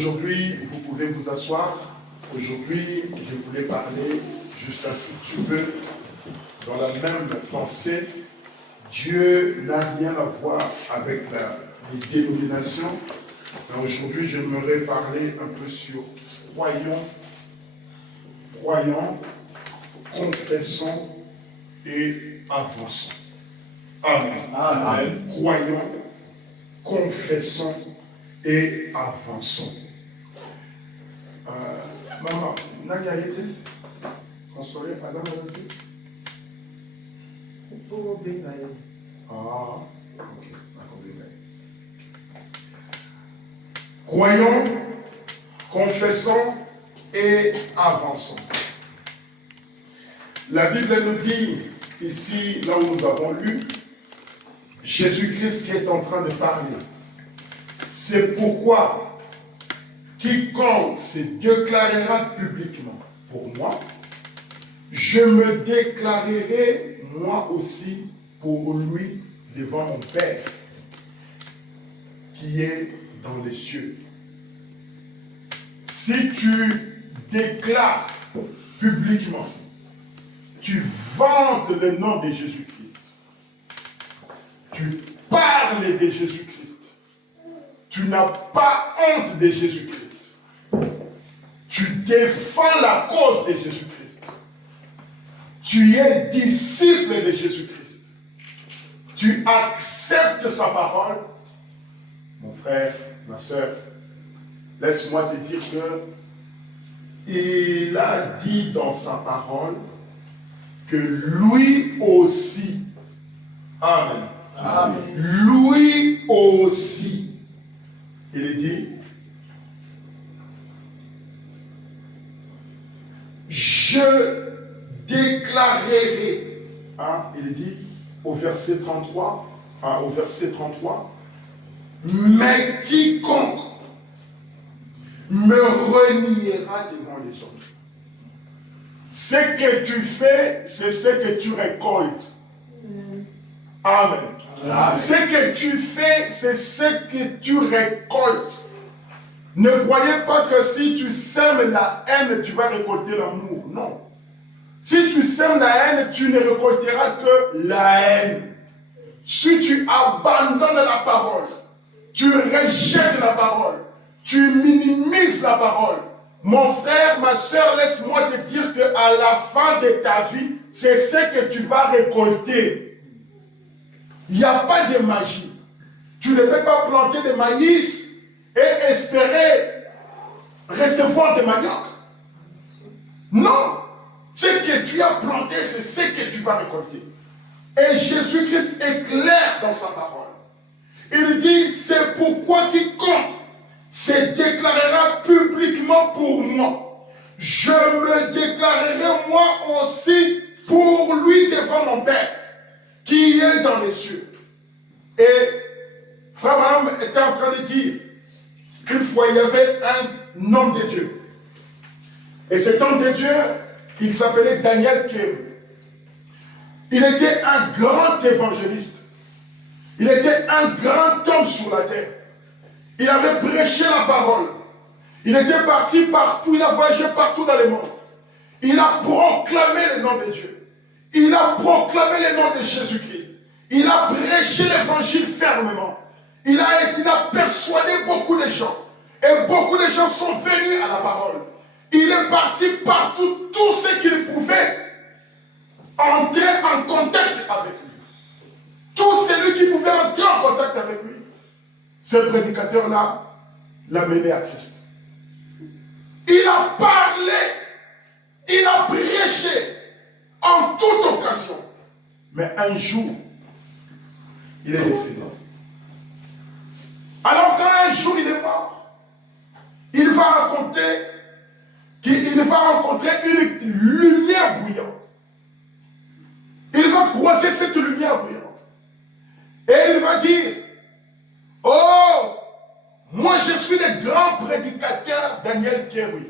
Aujourd'hui, vous pouvez vous asseoir. Aujourd'hui, je voulais parler juste un tout petit peu dans la même pensée. Dieu n'a rien à voir avec les dénominations. Mais aujourd'hui, j'aimerais parler un peu sur croyons, confessons et avançons. Amen. Amen. Croyons, confessons et avançons. Maman, n'a qu'à été consolé, Adam a été. Ah, ok, d'accord. Croyons, confessons et avançons. La Bible nous dit, ici, là où nous avons lu, Jésus-Christ qui est en train de parler. C'est pourquoi quiconque se déclarera publiquement pour moi, je me déclarerai moi aussi pour lui devant mon Père qui est dans les cieux. Si tu déclares publiquement, tu vantes le nom de Jésus-Christ, tu parles de Jésus-Christ, tu n'as pas honte de Jésus-Christ, tu défends la cause de Jésus-Christ, tu es disciple de Jésus-Christ, tu acceptes sa parole, mon frère, ma soeur, laisse-moi te dire que il a dit dans sa parole que lui aussi, amen, amen. Lui aussi, il dit, je déclarerai, il dit au verset 33, mais quiconque me reniera devant les autres. Ce que tu fais, c'est ce que tu récoltes. Amen. Amen. Ce que tu fais, c'est ce que tu récoltes. Ne croyez pas que si tu sèmes la haine, tu vas récolter l'amour. Non. Si tu sèmes la haine, tu ne récolteras que la haine. Si tu abandonnes la parole, tu rejettes la parole, tu minimises la parole, mon frère, ma soeur, laisse-moi te dire qu'à la fin de ta vie, c'est ce que tu vas récolter. Il n'y a pas de magie. Tu ne peux pas planter de maïs et espérer recevoir des maniocs. Non. Ce que tu as planté, c'est ce que tu vas récolter. Et Jésus-Christ est clair dans sa parole. Il dit, c'est pourquoi quiconque se déclarera publiquement pour moi, je me déclarerai moi aussi pour lui devant mon Père, qui est dans les cieux. Et Frère Branham était en train de dire, une fois il y avait un homme de Dieu. Et cet homme de Dieu, il s'appelait Daniel Kéru. Il était un grand évangéliste. Il était un grand homme sur la terre. Il avait prêché la parole. Il était parti partout, il a voyagé partout dans le monde. Il a proclamé le nom de Dieu. Il a proclamé le nom de Jésus-Christ. Il a prêché l'évangile fermement. Il a persuadé beaucoup de gens. Et beaucoup de gens sont venus à la parole. Il est parti partout, tout ce qu'il pouvait entrer en contact avec lui. Tout celui qui pouvait entrer en contact avec lui, ce prédicateur-là l'a mené à Christ. Il a parlé, il a prêché en toute occasion. Mais un jour, il est décédé. Alors quand un jour il est mort, il va raconter qu'il va rencontrer une lumière bruyante. Il va croiser cette lumière bruyante. Et il va dire, oh, moi je suis le grand prédicateur Daniel Kéru.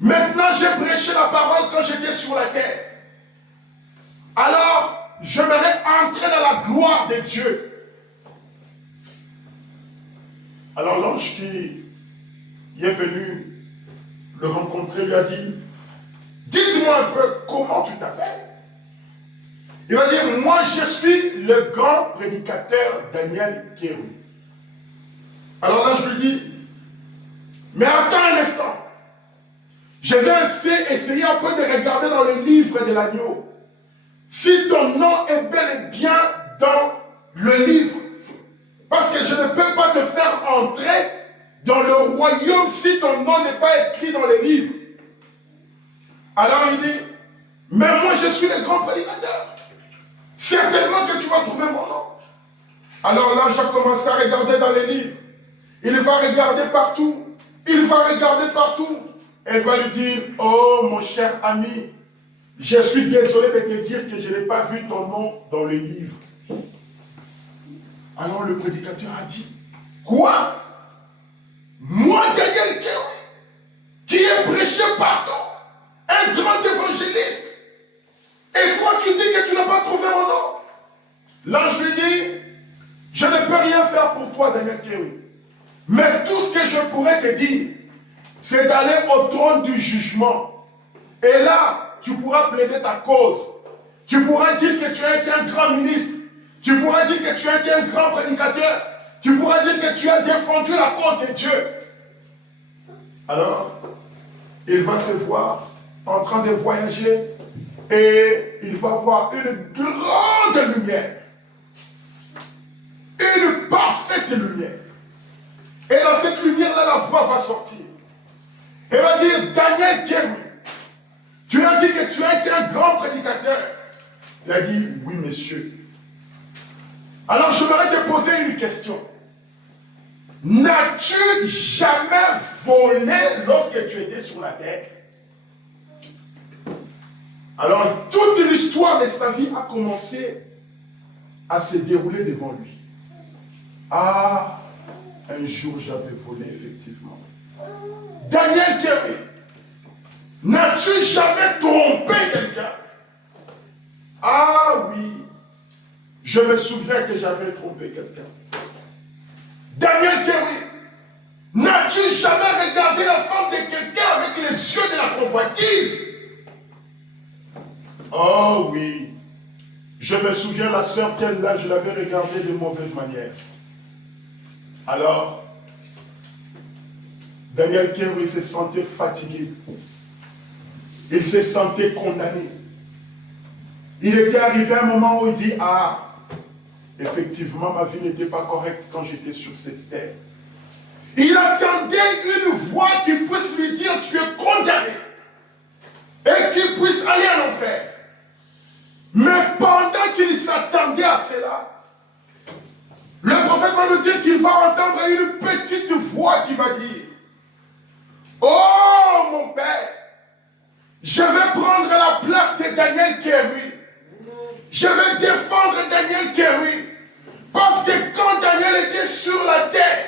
Maintenant j'ai prêché la parole quand j'étais sur la terre. Alors, j'aimerais entrer dans la gloire de Dieu. Alors l'ange qui est venu le rencontrer lui a dit, dites-moi un peu comment tu t'appelles. Il va dire, moi je suis le grand prédicateur Daniel Kéru. Alors l'ange lui dit, mais attends un instant. Je vais essayer un peu de regarder dans le livre de l'agneau. Si ton nom est bel et bien dans le livre. Parce que je ne peux pas te faire entrer dans le royaume si ton nom n'est pas écrit dans le livre. Alors il dit, mais moi je suis le grand prédicateur. Certainement que tu vas trouver mon nom. Alors l'ange a commencé à regarder dans les livres. Il va regarder partout. Il va regarder partout. Elle va lui dire, oh mon cher ami, je suis désolé de te dire que je n'ai pas vu ton nom dans le livre. Alors le prédicateur a dit, quoi? Moi, Daniel Kéru, qui est prêché partout, un grand évangéliste, et toi tu dis que tu n'as pas trouvé mon nom. L'ange lui dit, je ne peux rien faire pour toi, Daniel Kéru. Mais tout ce que je pourrais te dire, c'est d'aller au trône du jugement. Et là, tu pourras plaider ta cause. Tu pourras dire que tu as été un grand ministre. Tu pourras dire que tu as été un grand prédicateur. Tu pourras dire que tu as défendu la cause de Dieu. Alors, il va se voir en train de voyager et il va voir une grande lumière. Une parfaite lumière. Et dans cette lumière-là, la voix va sortir. Elle va dire, Daniel Kéru, tu as dit que tu as été un grand prédicateur. Il a dit, oui, monsieur. Alors, je voudrais te poser une question. N'as-tu jamais volé lorsque tu étais sur la terre? Alors, toute l'histoire de sa vie a commencé à se dérouler devant lui. Ah, un jour j'avais volé, effectivement. Daniel Kéru, n'as-tu jamais trompé quelqu'un? Ah oui, je me souviens que j'avais trompé quelqu'un. Daniel Kéru, n'as-tu jamais regardé la femme de quelqu'un avec les yeux de la convoitise? Oh oui, je me souviens la sœur qu'elle là, je l'avais regardée de mauvaise manière. Alors, Daniel Kéru se sentait fatigué. Il se sentait condamné. Il était arrivé à un moment où il dit, ah, effectivement, ma vie n'était pas correcte quand j'étais sur cette terre. Il attendait une voix qui puisse lui dire, tu es condamné. Et qu'il puisse aller en enfer. Mais pendant qu'il s'attendait à cela, le prophète va nous dire qu'il va entendre une petite voix qui va dire, oh mon père, je vais prendre la place de Daniel Kéru. Je vais défendre Daniel Kéru. Parce que quand Daniel était sur la terre,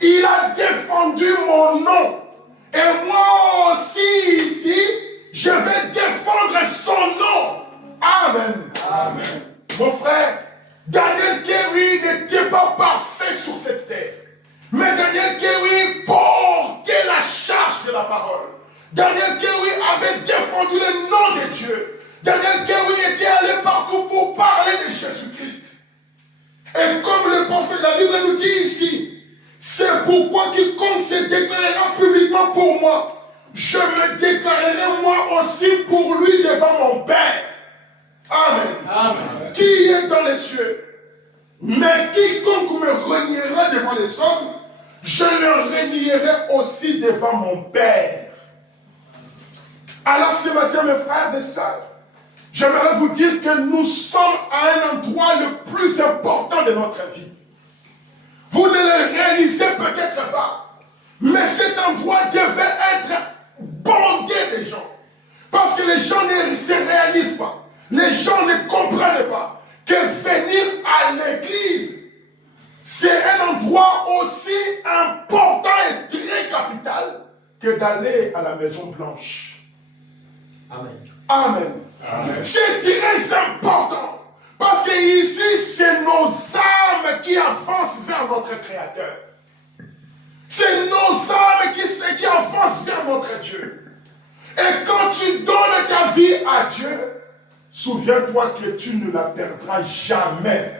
il a défendu mon nom. Et moi aussi ici, je vais défendre son nom. Amen. Amen. Mon frère, Daniel Kéru n'était pas parfait sur cette terre. Mais Daniel Kéru portait la charge de la parole. Daniel Kéru avait défendu le nom de Dieu. Daniel Kéru était allé partout pour parler de Jésus-Christ. Et comme le prophète, la Bible nous dit ici, c'est pourquoi quiconque se déclarera publiquement pour moi, je me déclarerai moi aussi pour lui devant mon Père. Amen. Amen. Qui est dans les cieux? Mais quiconque me reniera devant les hommes, je le renierai aussi devant mon Père. Alors ce matin, mes frères et sœurs, j'aimerais vous dire que nous sommes à un endroit le plus important de notre vie. Vous ne le réalisez peut-être pas, mais cet endroit devait être bondé de gens. Parce que les gens ne se réalisent pas. Les gens ne comprennent pas que venir à l'église, c'est un endroit aussi important et très capital que d'aller à la Maison Blanche. Amen. Amen. Amen. C'est très important. Parce que ici, c'est nos âmes qui avancent vers notre Créateur. C'est nos âmes qui avancent vers notre Dieu. Et quand tu donnes ta vie à Dieu, souviens-toi que tu ne la perdras jamais.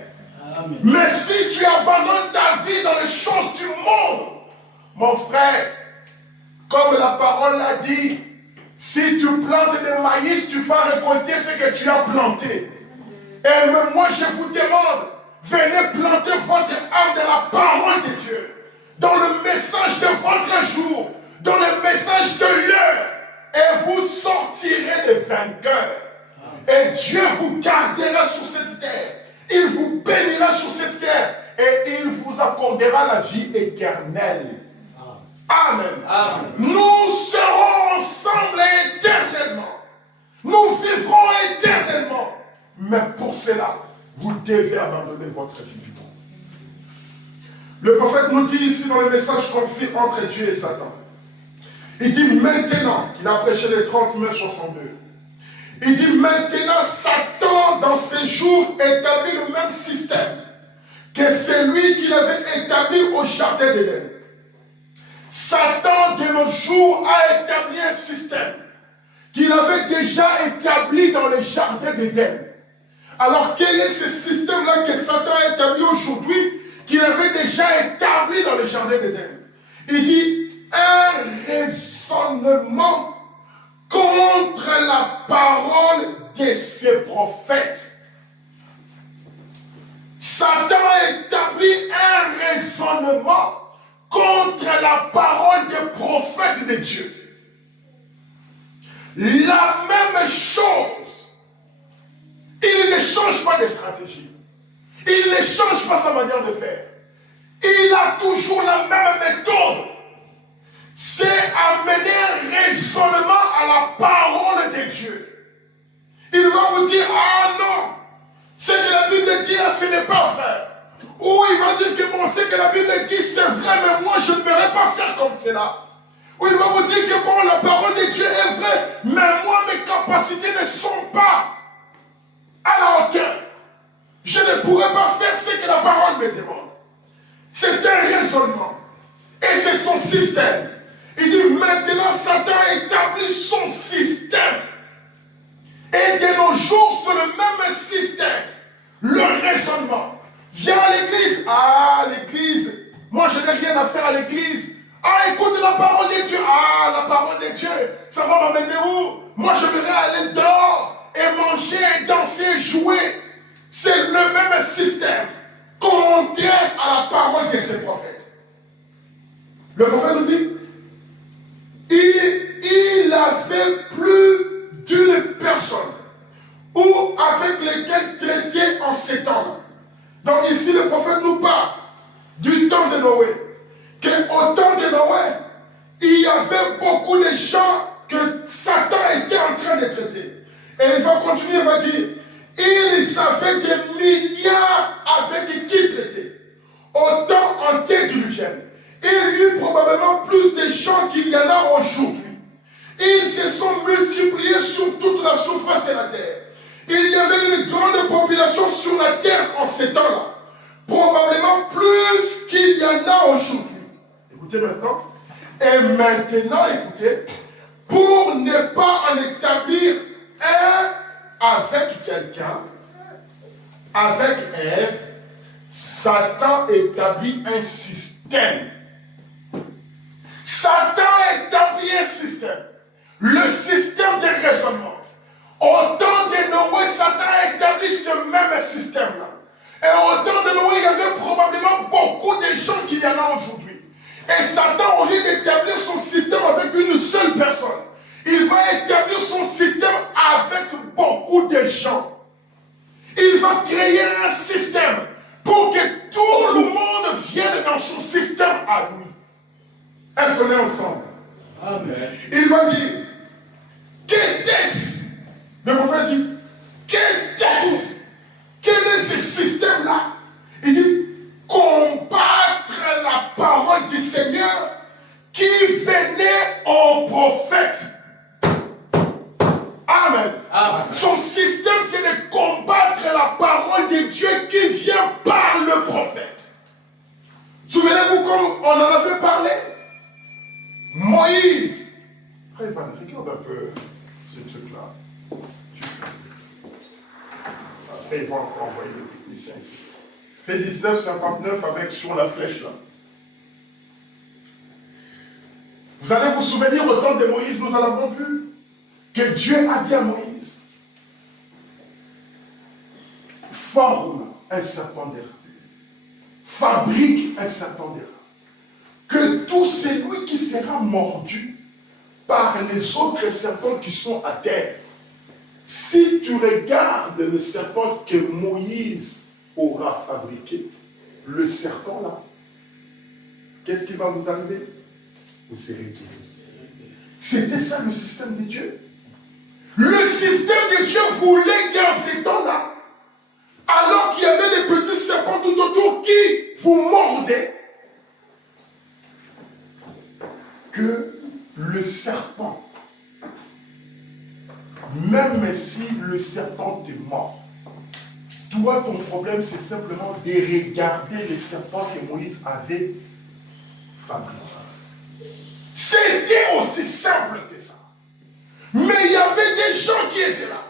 Amen. Mais si tu abandonnes ta vie dans les choses du monde, mon frère, comme la parole l'a dit, si tu plantes des maïs, tu vas récolter ce que tu as planté. Et moi, je vous demande, venez planter votre âme dans la parole de Dieu, dans le message de votre jour, dans le message de l'heure, et vous sortirez des vainqueurs. Et Dieu vous gardera sur cette terre. Il vous bénira sur cette terre. Et il vous accordera la vie éternelle. Amen. Amen. Nous serons ensemble éternellement. Nous vivrons éternellement. Mais pour cela, vous devez abandonner votre vie du monde. Le prophète nous dit ici dans le message conflit entre Dieu et Satan. Il dit maintenant, qu'il a prêché les 30 mai 62. Il dit maintenant, Satan dans ses jours établit le même système que celui qu'il avait établi au jardin d'Éden. Satan de nos jours a établi un système qu'il avait déjà établi dans le jardin d'Éden. Alors quel est ce système-là que Satan a établi aujourd'hui, qu'il avait déjà établi dans le jardin d'Éden? Il dit un raisonnement contre la parole de ses prophètes. Satan a établi un raisonnement contre la parole des prophètes de Dieu. La même chose. Il ne change pas de stratégie. Il ne change pas sa manière de faire. Il a toujours la même méthode. C'est amener un raisonnement à la parole de Dieu. Il va vous dire, ah non, ce que la Bible dit là, ce n'est pas vrai. Ou il va dire que bon, ce que la Bible dit, c'est vrai, mais moi, je ne pourrais pas faire comme cela. Ou il va vous dire que bon, la parole de Dieu est vraie, mais moi, mes capacités ne sont pas à la hauteur. Je ne pourrais pas faire ce que la parole me demande. C'est un raisonnement. Et c'est son système. Il dit maintenant Satan établit son système. Et de nos jours, c'est le même système. Le raisonnement. Viens à l'église. Ah, l'église. Moi, je n'ai rien à faire à l'église. Ah, écoute la parole de Dieu. Ah, la parole de Dieu. Ça va m'amener où? Moi, je voudrais aller dehors et manger, et danser, et jouer. C'est le même système. Contraire à la parole de ses prophètes. Le prophète nous dit, il avait plus d'une personne ou avec lesquelles traiter en ces temps. Donc ici le prophète nous parle du temps de Noé. Qu'au temps de Noé, il y avait beaucoup de gens que Satan était en train de traiter. Et il va continuer, il va dire, ils avaient des milliards avec qui traiter. Au temps antédiluvienne. Il y eut probablement plus de gens qu'il y en a aujourd'hui. Ils se sont multipliés sur toute la surface de la terre. Il y avait une grande population sur la terre en ces temps-là. Probablement plus qu'il y en a aujourd'hui. Écoutez maintenant. Et maintenant, écoutez, pour ne pas en établir un avec quelqu'un, avec Ève, Satan établit un système. Satan établit un système. Le système de raisonnement. Au temps de Noé, Satan a établi ce même système-là. Et au temps de Noé, il y avait probablement beaucoup de gens qu'il y en a aujourd'hui. Et Satan, au lieu d'établir son système avec une seule personne, il va établir son système avec beaucoup de gens. Il va créer un système pour que tout le monde vienne dans son système à lui. Est-ce qu'on est ensemble? Amen. Il va dire, qu'était-ce? Le prophète dit, qu'était-ce? Quel est ce système-là? Il dit, combattre la parole du Seigneur qui venait au prophète. Amen. Amen. Son système, c'est de combattre la parole de Dieu qui vient par le prophète. Souvenez-vous comme on en avait parlé? Moïse. Regarde un peu ce truc-là. Après, ils vont encore envoyer le technicien ici. Fait 1959 avec sur la flèche là. Vous allez vous souvenir au temps de Moïse, nous en avons vu que Dieu a dit à Moïse, forme un serpent d'airain, fabrique un serpent d'airain, que tout celui qui sera mordu par les autres serpents qui sont à terre, si tu regardes le serpent que Moïse aura fabriqué, le serpent là, qu'est-ce qui va vous arriver? Vous serez guéris. C'était ça le système de Dieu. Le système de Dieu voulait qu'en ces temps-là, alors qu'il y avait des petits serpents tout autour qui vous mordaient, que le serpent, même si le serpent te mord, toi, ton problème, c'est simplement de regarder les serpents que Moïse avait fabriqués. C'était aussi simple que ça. Mais il y avait des gens qui étaient là,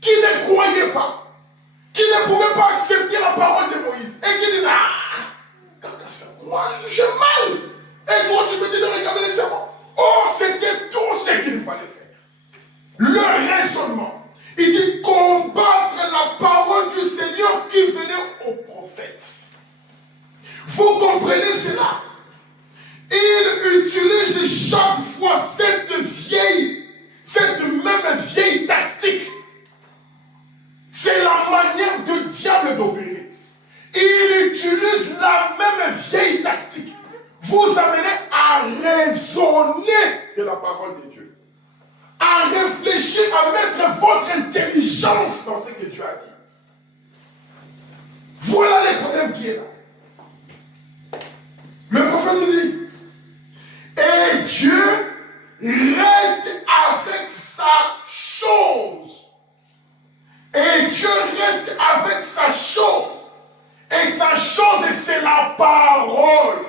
qui ne croyaient pas, qui ne pouvaient pas accepter la parole de Moïse, et qui disaient, ah, moi j'ai mal. Et toi, tu me dis de regarder les serpents. Oh, c'était tout ce qu'il fallait faire. Le raisonnement. Il dit combattre la parole du Seigneur qui venait au prophète. Vous comprenez cela? Il utilise chaque fois cette même vieille tactique. C'est la manière du diable d'opérer. Il utilise la même vieille tactique. Vous amenez à raisonner de la parole de Dieu. À réfléchir, à mettre votre intelligence dans ce que Dieu a dit. Voilà le problème qui est là. Le prophète nous dit, et Dieu reste avec sa chose. Et Dieu reste avec sa chose. Et sa chose, c'est la parole.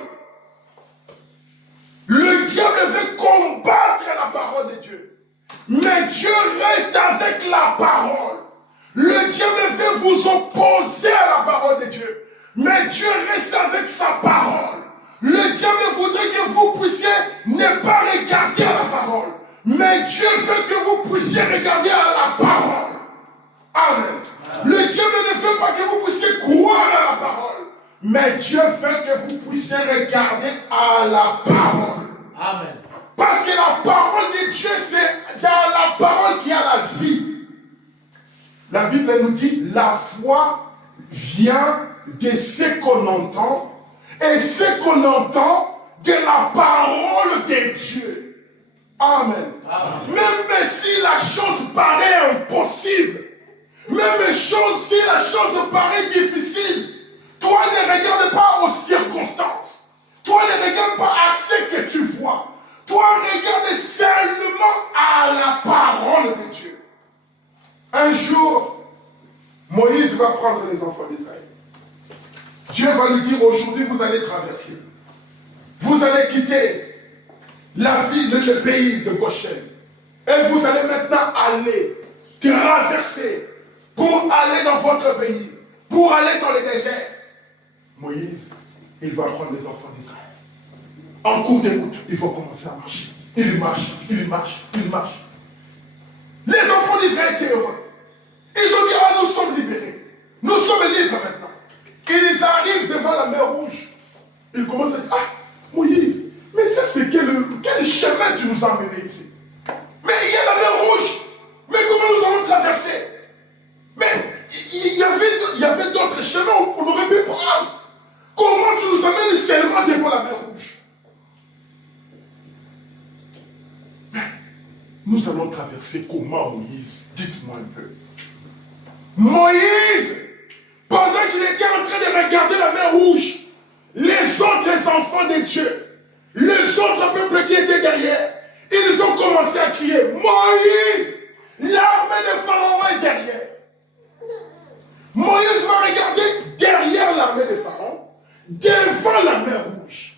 Le diable veut combattre la parole de Dieu. Mais Dieu reste avec la parole. Le diable veut vous opposer à la parole de Dieu. Mais Dieu reste avec sa parole. Le diable voudrait que vous puissiez ne pas regarder à la parole. Mais Dieu veut que vous puissiez regarder à la parole. Amen. Le diable ne veut pas que vous puissiez croire à la parole. Mais Dieu veut que vous puissiez regarder à la parole. Amen. Parce que la parole de Dieu, c'est dans la parole qui a la vie. La Bible nous dit, la foi vient de ce qu'on entend, et ce qu'on entend de la parole de Dieu. Amen. Amen. Même si la chose paraît impossible, même si la chose paraît difficile, toi ne regarde pas aux circonstances. Toi ne regarde pas à ce que tu vois. Toi regarde seulement à la parole de Dieu. Un jour, Moïse va prendre les enfants d'Israël. Dieu va lui dire, aujourd'hui vous allez traverser. Vous allez quitter la ville, le pays de Goshen. Et vous allez maintenant aller traverser pour aller dans votre pays, pour aller dans le désert. Moïse, il va prendre les enfants d'Israël. En cours de route, il faut commencer à marcher. Il marche, il marche, il marche. Les enfants d'Israël étaient heureux. Ils ont dit, ah, nous sommes libérés. Nous sommes libres maintenant. Ils arrivent devant la mer Rouge. Ils commencent à dire, ah, Moïse, mais ça c'est quel chemin tu nous as emmenés ici? Mais il y a la mer Rouge. Mais comment nous allons traverser? Mais il y avait d'autres chemins qu'on aurait pu prendre. Comment tu nous amènes seulement devant la mer Rouge? Mais nous allons traverser comment, Moïse? Dites-moi un peu. Moïse, pendant qu'il était en train de regarder la mer Rouge, les autres enfants de Dieu, les autres peuples qui étaient derrière, ils ont commencé à crier, Moïse, l'armée de Pharaon est derrière. Moïse va regarder derrière l'armée de Pharaon, devant la mer Rouge.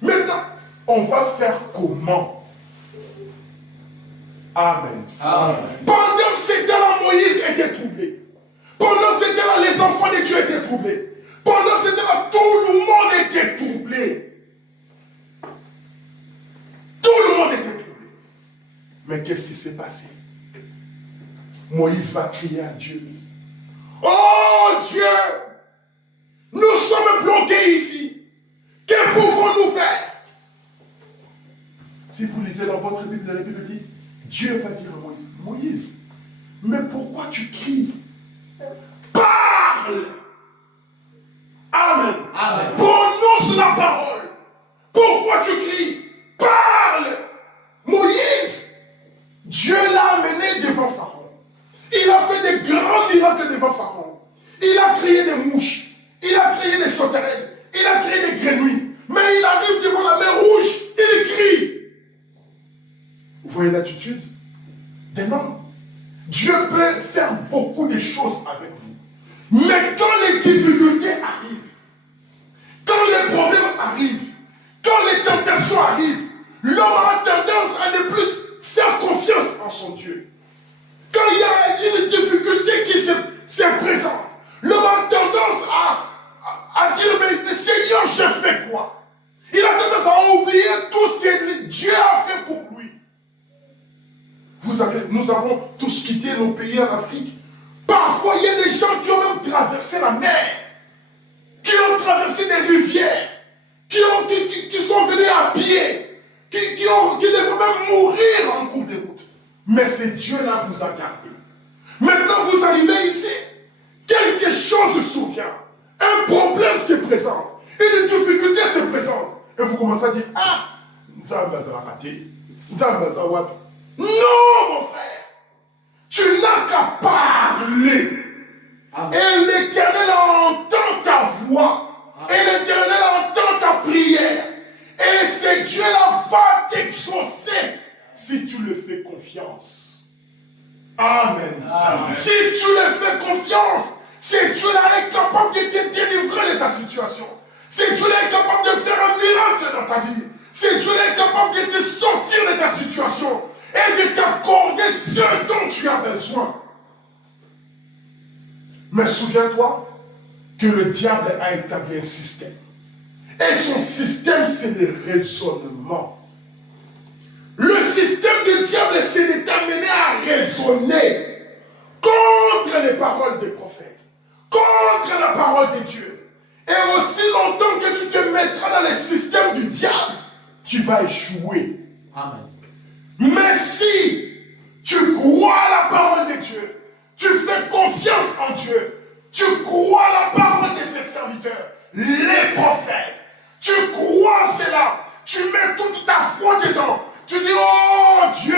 Maintenant, on va faire comment? Amen. Amen. Pendant ce temps-là, Moïse était troublé. Pendant ce temps-là, les enfants de Dieu étaient troublés. Pendant ce temps-là, tout le monde était troublé. Tout le monde était troublé. Mais qu'est-ce qui s'est passé? Moïse va crier à Dieu. Oh Dieu, nous sommes bloqués ici. Que pouvons-nous faire? Si vous lisez dans votre Bible, la Bible dit, Dieu va dire à Moïse, Moïse, mais pourquoi tu cries? Parle! Amen. Amen. Prononce la parole. Pourquoi tu cries? Parle! Moïse, Dieu l'a amené devant Pharaon. Il a fait des grands miracles devant Pharaon. Il a créé des mouches. Il a créé des sauterelles. Il a créé des grenouilles. Mais il arrive devant la mer rouge. Il crie. Vous voyez l'attitude des noms. Dieu peut faire beaucoup de choses avec vous. Mais quand les difficultés arrivent, quand les problèmes arrivent, quand les tentations arrivent, l'homme a tendance à ne plus faire confiance en son Dieu. Quand il y a une difficulté qui se présente, l'homme a tendance à dire, mais Seigneur, je fais quoi? Il a tendance à oublier tout ce que Dieu a fait pour lui. Nous avons tous quitté nos pays en Afrique. Parfois, il y a des gens qui ont même traversé la mer, qui ont traversé des rivières, qui sont venus à pied, qui devaient même mourir en cours de route. Mais ce Dieu-là vous a gardé. Maintenant, vous arrivez ici, quelque chose survient, un problème se présente, une difficulté se présente, et vous commencez à dire, ah, Nzambaza l'a raté, Nzambaza wapi. Non, mon frère, tu n'as qu'à parler. Amen. Et l'Éternel entend ta voix. Amen. Et l'Éternel entend ta prière. Et ce Dieu-là va t'exaucer si tu le fais confiance. Amen. Amen. Si tu le fais confiance, ce Dieu-là est capable de te délivrer de ta situation. Ce Dieu-là est capable de faire un miracle dans ta vie. Ce Dieu-là est capable de te sortir de ta situation et de t'accorder ce dont tu as besoin. Mais souviens-toi que le diable a établi un système. Et son système, c'est le raisonnement. Le système du diable, c'est de t'amener à raisonner contre les paroles des prophètes, contre la parole de Dieu. Et aussi longtemps que tu te mettras dans le système du diable, tu vas échouer. Amen. Mais si tu crois à la parole de Dieu, tu fais confiance en Dieu, tu crois à la parole de ses serviteurs, les prophètes, tu crois à cela, tu mets toute ta foi dedans, tu dis, oh Dieu,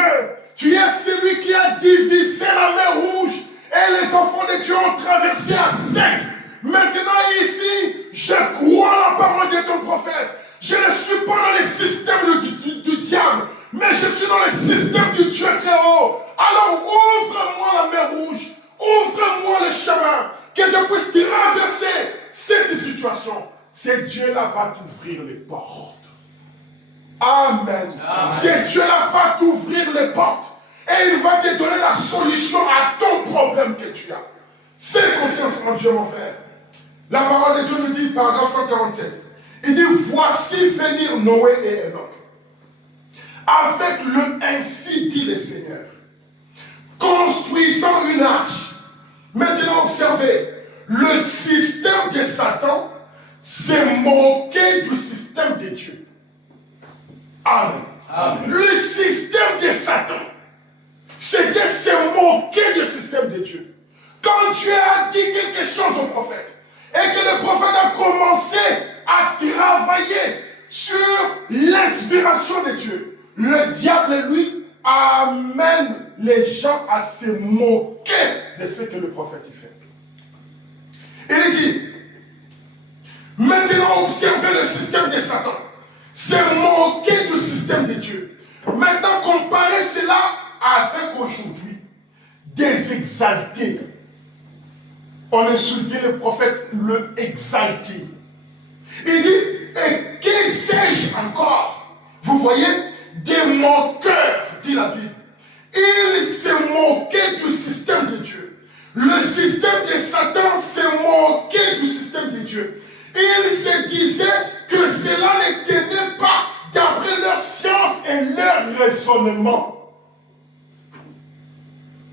tu es celui qui a divisé la mer rouge et les enfants de Dieu ont traversé à sec. Maintenant ici, je crois à la parole de ton prophète. Je ne suis pas dans le système du diable, mais je suis dans le système du Dieu très haut. Alors ouvre-moi la mer rouge, ouvre-moi le chemin, que je puisse traverser cette situation. C'est Dieu-là va t'ouvrir les portes. Amen. Amen. C'est Dieu-là va t'ouvrir les portes. Et il va te donner la solution à ton problème que tu as. Fais confiance en Dieu, mon frère. La parole de Dieu nous dit, paragraphe 147. Il dit, voici venir Noé et Enoch. Avec le ainsi dit le Seigneur, construisant une arche. Maintenant, observez, le système de Satan s'est moqué du système de Dieu. Amen. Amen. Le système de Satan, c'était se moquer du système de Dieu. Quand Dieu a dit quelque chose au prophète, et que le prophète a commencé à travailler sur l'inspiration de Dieu, le diable, lui, amène les gens à se moquer de ce que le prophète fait. Il dit, maintenant observez le système de Satan, se moquer du système de Dieu. Maintenant comparez cela avec aujourd'hui, des exaltés. On insultait le prophète, le exalté. Il dit, et que sais-je encore? Vous voyez, des moqueurs, dit la Bible. Ils se moquaient du système de Dieu. Le système de Satan se moquait du système de Dieu. Ils se disaient que cela ne tenait pas d'après leur science et leur raisonnement.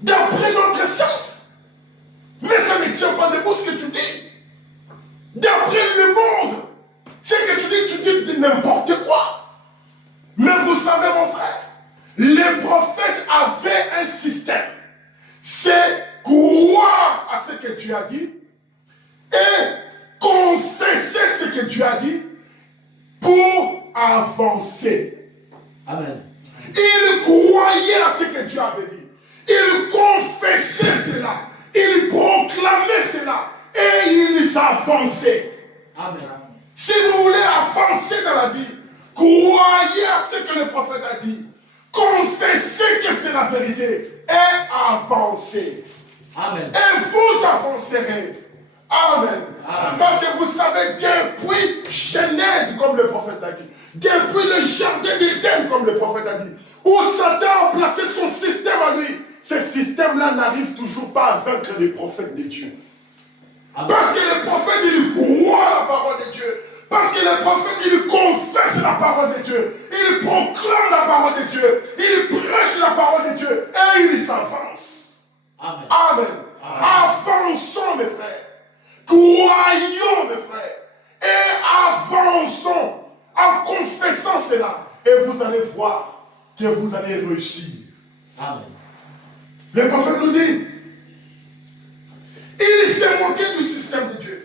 D'après notre science. Mais ça ne tient pas debout ce que tu dis. D'après le monde. Ce que tu dis n'importe quoi. Mais vous savez, mon frère, les prophètes avaient un système. C'est croire à ce que Dieu a dit et confesser ce que Dieu a dit pour avancer. Amen. Ils croyaient à ce que Dieu avait dit. Ils confessaient cela. Ils proclamaient cela. Et ils avançaient. Amen. Si vous voulez avancer dans la vie, croyez à ce que le prophète a dit. Confessez que c'est la vérité. Et avancez. Amen. Et vous avancerez. Amen. Amen. Parce que vous savez, depuis Genèse, comme le prophète l'a dit, depuis le jardin d'Éden, comme le prophète a dit, où Satan a placé son système à lui, ce système-là n'arrive toujours pas à vaincre les prophètes de Dieu. Amen. Parce que le prophète, il croit à la parole de Dieu. Parce que le prophète, il confesse la parole de Dieu. Il proclame la parole de Dieu. Il prêche la parole de Dieu. Et il s'avance. Amen. Amen. Avançons, mes frères. Croyons, mes frères. Et avançons en confessant cela. Et vous allez voir que vous allez réussir. Amen. Le prophète nous dit, il s'est moqué du système de Dieu.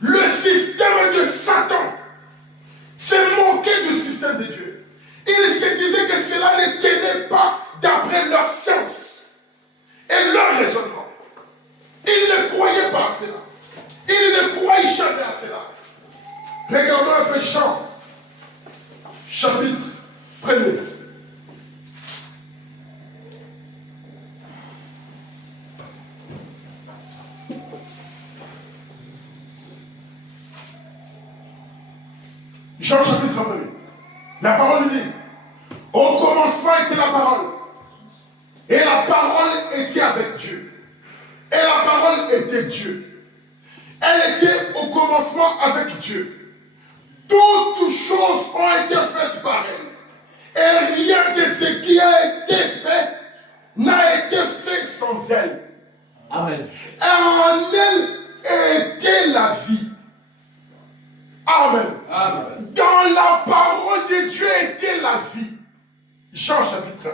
Le système de Satan s'est moqué du système de Dieu. Il se disait que cela ne tenait pas d'après leur science et leur raisonnement. Ils ne croyaient pas à cela. Ils ne croyaient jamais à cela. Regardons un peu Jean, chapitre 1er. Jean chapitre 1. La parole dit, au commencement était la parole. Et la parole était avec Dieu. Et la parole était Dieu. Elle était au commencement avec Dieu. Toutes choses ont été faites par elle. Et rien de ce qui a été fait n'a été fait sans elle. Amen. Et en elle était la vie. Amen. Amen. Dans la parole de Dieu était la vie. Jean chapitre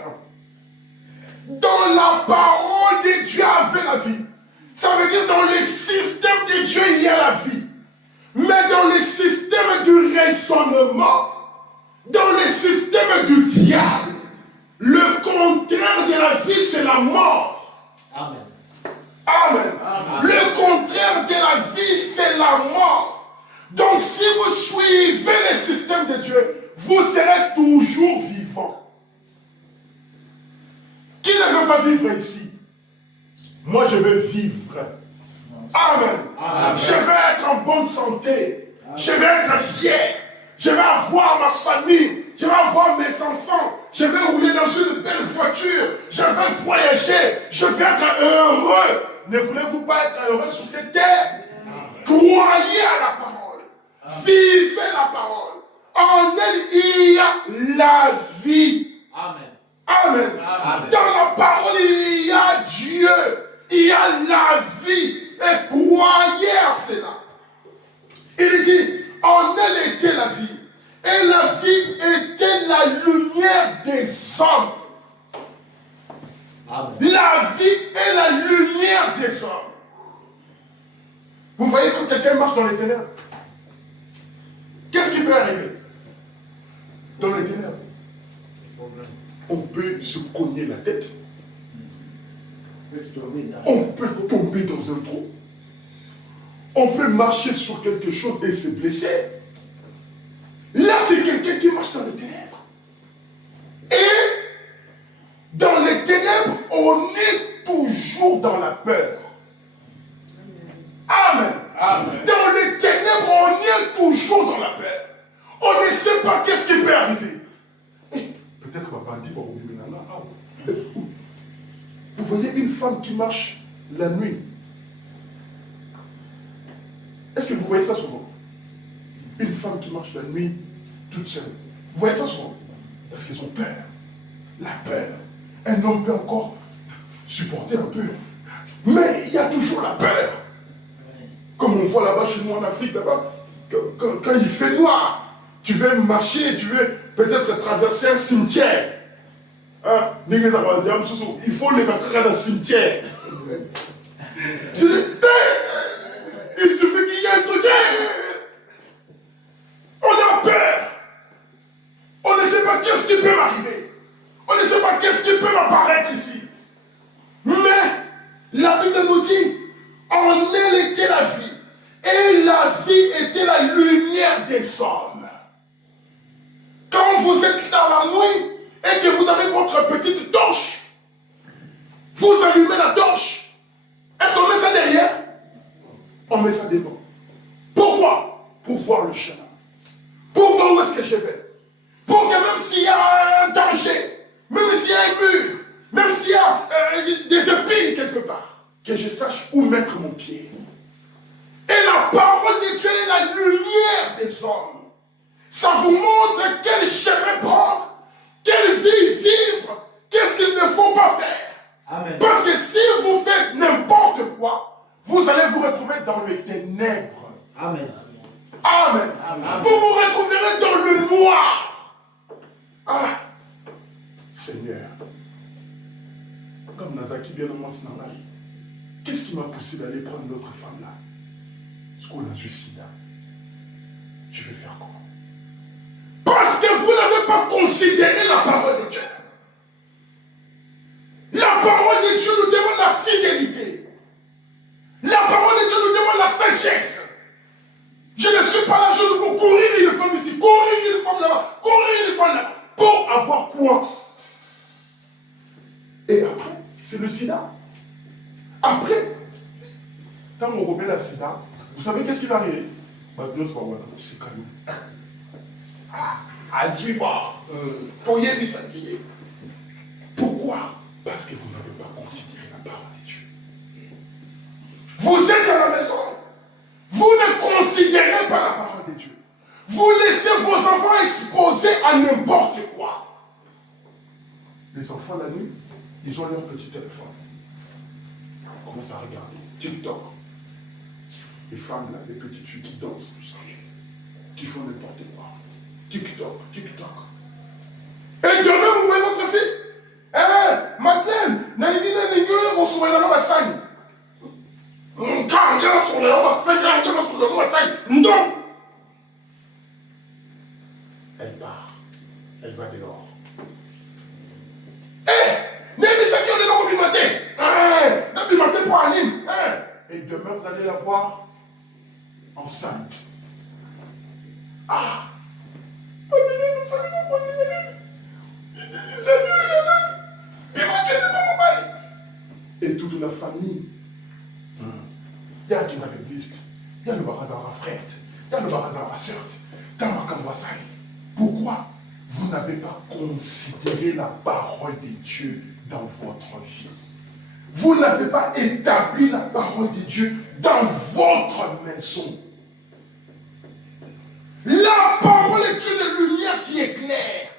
1. Dans la parole de Dieu avait la vie. Ça veut dire dans le système de Dieu il y a la vie. Mais dans le système du raisonnement, dans le système du diable, le contraire de la vie c'est la mort. Amen. Amen. Amen. Le contraire de la vie c'est la mort. Donc, si vous suivez le système de Dieu, vous serez toujours vivant. Qui ne veut pas vivre ici? Moi, je veux vivre. Amen. Amen. Je veux être en bonne santé. Amen. Je veux être fier. Je veux avoir ma famille. Je veux avoir mes enfants. Je veux rouler dans une belle voiture. Je veux voyager. Je veux être heureux. Ne voulez-vous pas être heureux sur cette terre? Amen. Croyez à la parole. Vivez la parole. En elle, il y a la vie. Amen. Amen. Amen. Dans la parole, il y a Dieu. Il y a la vie. Et croyez à cela. Il dit, en elle était la vie. Et la vie était la lumière des hommes. Amen. La vie est la lumière des hommes. Vous voyez quand quelqu'un marche dans les ténèbres, qu'est-ce qui peut arriver dans les ténèbres? On peut se cogner la tête. On peut tomber dans un trou. On peut marcher sur quelque chose et se blesser. Là, c'est quelqu'un qui marche dans les ténèbres. Et dans les ténèbres, on est toujours dans la peur. Amen. Amen. Dans les ténèbres, on est toujours dans la peur. On ne sait pas qu'est-ce qui peut arriver. voyez une femme qui marche la nuit. Est-ce que vous voyez ça souvent? Une femme qui marche la nuit toute seule. Vous voyez ça souvent? Parce qu'ils ont peur. La peur. Un homme peut encore supporter un peu. Mais il y a toujours la peur. Comme on voit là-bas chez nous en Afrique, là-bas, quand il fait noir, tu veux marcher, tu veux peut-être traverser un cimetière. Hein? Il faut les rentrer dans le cimetière. Je dis, il suffit qu'il y ait un truc. On a peur. On ne sait pas qu'est-ce qui peut m'arriver. On ne sait pas qu'est-ce qui peut m'apparaître ici. Mais la Bible nous dit, en elle était la vie. Et la vie était la lumière des hommes. Quand vous êtes dans la nuit et que vous avez votre petite torche, vous allumez la torche. Est-ce qu'on met ça derrière? On met ça devant. Pourquoi? Pour voir le chemin. Pour voir où est-ce que je vais. Pour que même s'il y a un danger, même s'il y a un mur, même s'il y a des épines quelque part, que je sache où mettre mon pied. Et la parole de Dieu est la lumière des hommes. Ça vous montre quel chemin prendre, quelle vie vivre, qu'est-ce qu'il ne faut pas faire. Amen. Parce que si vous faites n'importe quoi, vous allez vous retrouver dans les ténèbres. Amen. Amen. Amen. Vous vous retrouverez dans le noir. Ah, Seigneur, comme Nazaki bien dans Sinamari, qu'est-ce qui m'a poussé d'aller prendre notre femme là? Ce qu'on a vu sida. Je vais faire quoi? Parce que vous n'avez pas considéré la parole de Dieu. La parole de Dieu nous demande la fidélité. La parole de Dieu nous demande la sagesse. Je ne suis pas là juste pour courir une femme ici, courir une femme là-bas, courir une femme là-bas. Pour avoir quoi? Et après, c'est le sida. Après, quand on remet la sida, vous savez qu'est-ce qui va arriver? C'est calme. À suivre. Pourriez lui s'habiller. Pourquoi? Parce que vous n'avez pas considéré la parole de Dieu. Vous êtes à la maison. Vous ne considérez pas la parole de Dieu. Vous laissez vos enfants exposés à n'importe quoi. Les enfants, la nuit, ils ont leur petit téléphone. Ils commencent à regarder TikTok. Les femmes, là, les petites filles qui dansent, tout ça, qui font n'importe quoi. TikTok, TikTok. Et demain, vous voyez votre fille. Eh, Madeleine, on se voit dans la massage. Non. Elle part. Elle va dehors. Eh, mais c'est qui on est dans le matin. Le matin pour Aline. Et demain, vous allez la voir enceinte. Ah. Et toute la famille. Il y a qui n'a pas de liste. Il y a le barazar à frère. Il y a le barazar à sœur. Il y a le barazar. Pourquoi vous n'avez pas considéré la parole de Dieu dans votre vie? Vous n'avez pas établi la parole de Dieu dans votre maison. La parole est une lumière qui éclaire.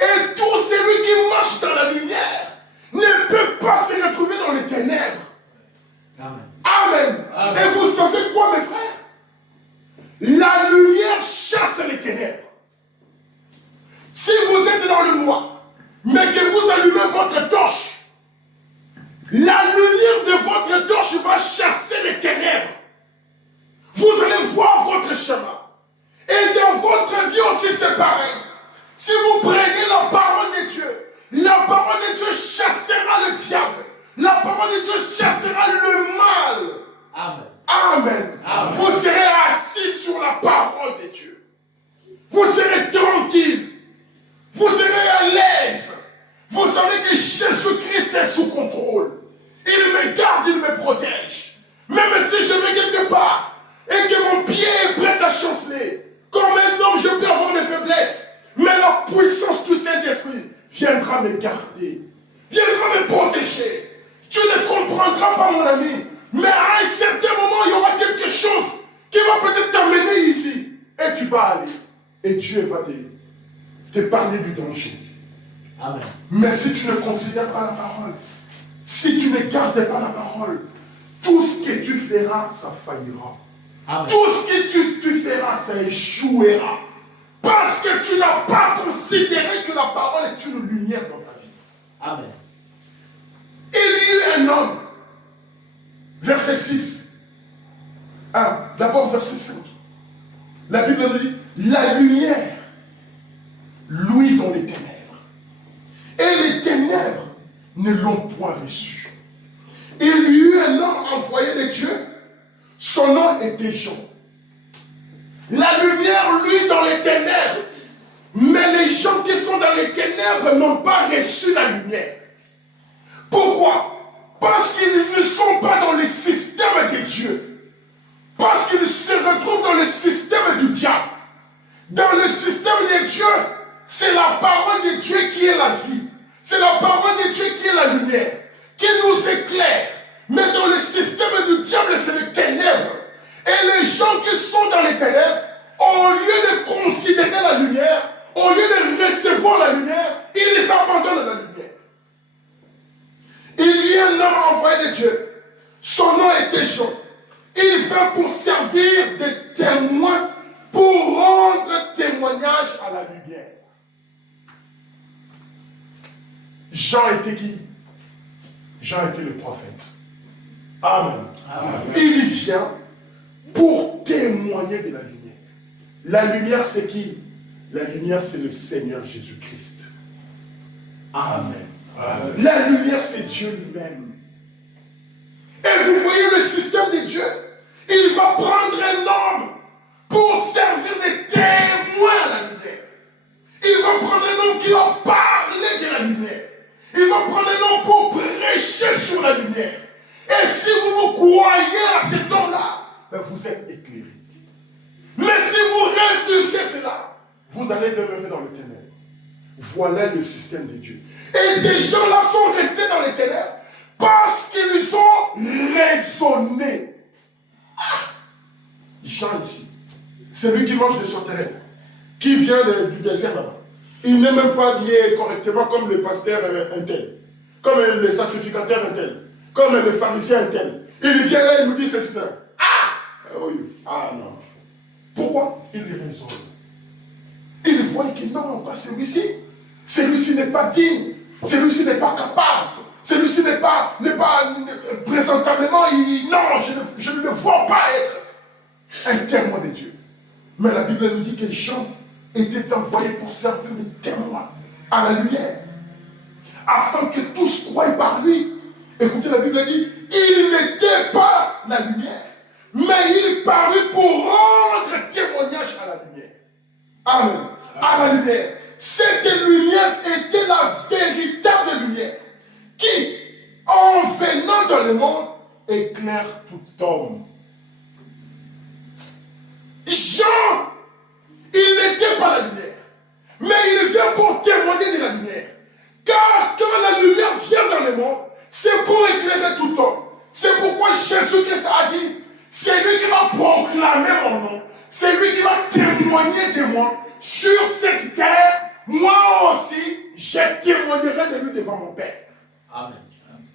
Et tout celui qui marche dans la lumière ne peut pas se retrouver dans les ténèbres. Amen. Amen. Amen. Et vous savez quoi, mes frères? La lumière chasse les ténèbres. Si vous êtes dans le noir, mais que vous allumez votre torche, la lumière de votre torche va chasser les ténèbres. Vous allez voir votre chemin. Et dans votre vie aussi, c'est pareil. Si vous prenez la parole de Dieu, la parole de Dieu chassera le diable. La parole de Dieu chassera le mal. Amen. Amen. Amen. Vous serez assis sur la parole de Dieu. Vous serez tranquille. Vous serez à l'aise. Vous savez que Jésus-Christ est sous contrôle. Il me garde, il me protège. Même si je vais quelque part et que mon pied est prêt à chanceler, comme un homme, je peux avoir des faiblesses. Mais la puissance du Saint-Esprit viendra me garder, viendra me protéger, et Dieu va te parler du danger. Amen. Mais si tu ne considères pas la parole, si tu ne gardes pas la parole, tout ce que tu feras, ça faillira. Amen. Tout ce que tu feras, ça échouera. Parce que tu n'as pas considéré que la parole est une lumière dans ta vie. Amen. Il y eut un homme, verset 6. D'abord verset 5. La Bible nous dit, la lumière, lui dans les ténèbres. Et les ténèbres ne l'ont point reçu. Il y eut un homme envoyé de Dieu, son nom était Jean. La lumière, lui, dans les ténèbres. Mais les gens qui sont dans les ténèbres n'ont pas reçu la lumière. Pourquoi? Parce qu'ils ne sont pas dans le système de Dieu. Parce qu'ils se retrouvent dans le système du diable. Dans le système de Dieu, c'est la parole de Dieu qui est la vie. C'est la parole de Dieu qui est la lumière, qui nous éclaire. Mais dans le système du diable, c'est les ténèbres. Et les gens qui sont dans les ténèbres, au lieu de considérer la lumière, au lieu de recevoir la lumière, ils abandonnent la lumière. Il y a un homme envoyé de Dieu. Son nom était Jean. Il vint pour servir de témoin, pour rendre témoignage à la lumière. Jean était qui? Jean était le prophète. Amen. Amen. Il vient pour témoigner de la lumière. La lumière, c'est qui? La lumière, c'est le Seigneur Jésus-Christ. Amen. Amen. La lumière, c'est Dieu lui-même. Et vous voyez le système de Dieu. Il va prendre un homme pour servir de témoin à la lumière. Il va prendre un homme qui va parler de la lumière. Il va prendre un homme pour prêcher sur la lumière. Et si vous croyez à cet homme-là, ben vous êtes éclairés. Mais si vous refusez cela, vous allez demeurer dans les ténèbres. Voilà le système de Dieu. Et ces gens-là sont restés dans les ténèbres parce qu'ils ont raisonné. Jean ici, c'est lui qui mange de son terrain, qui vient du désert là-bas. Il n'est même pas lié correctement comme le pasteur un tel, comme le sacrificateur un tel, comme le pharisien un tel. Il vient là et nous dit ceci, ça. Oui, non. Pourquoi? Il raisonne. Il voit que non, pas celui-ci. Celui-ci n'est pas digne. Celui-ci n'est pas capable. Celui-ci n'est pas présentablement. Non, je ne le vois pas être un témoin de Dieu. Mais la Bible nous dit que Jean était envoyé pour servir de témoin à la lumière, afin que tous croient par lui. Écoutez, la Bible dit, il n'était pas la lumière, mais il parut pour rendre témoignage à la lumière. Amen. À la lumière. Cette lumière était la véritable lumière qui, en venant dans le monde, éclaire tout homme. Jean, il n'était pas la lumière, mais il vient pour témoigner de la lumière. Car quand la lumière vient dans le monde, c'est pour éclairer tout homme. C'est pourquoi Jésus-Christ a dit, c'est lui qui va proclamer mon nom, c'est lui qui va témoigner de moi sur cette terre. Moi aussi, je témoignerai de lui devant mon Père. Amen.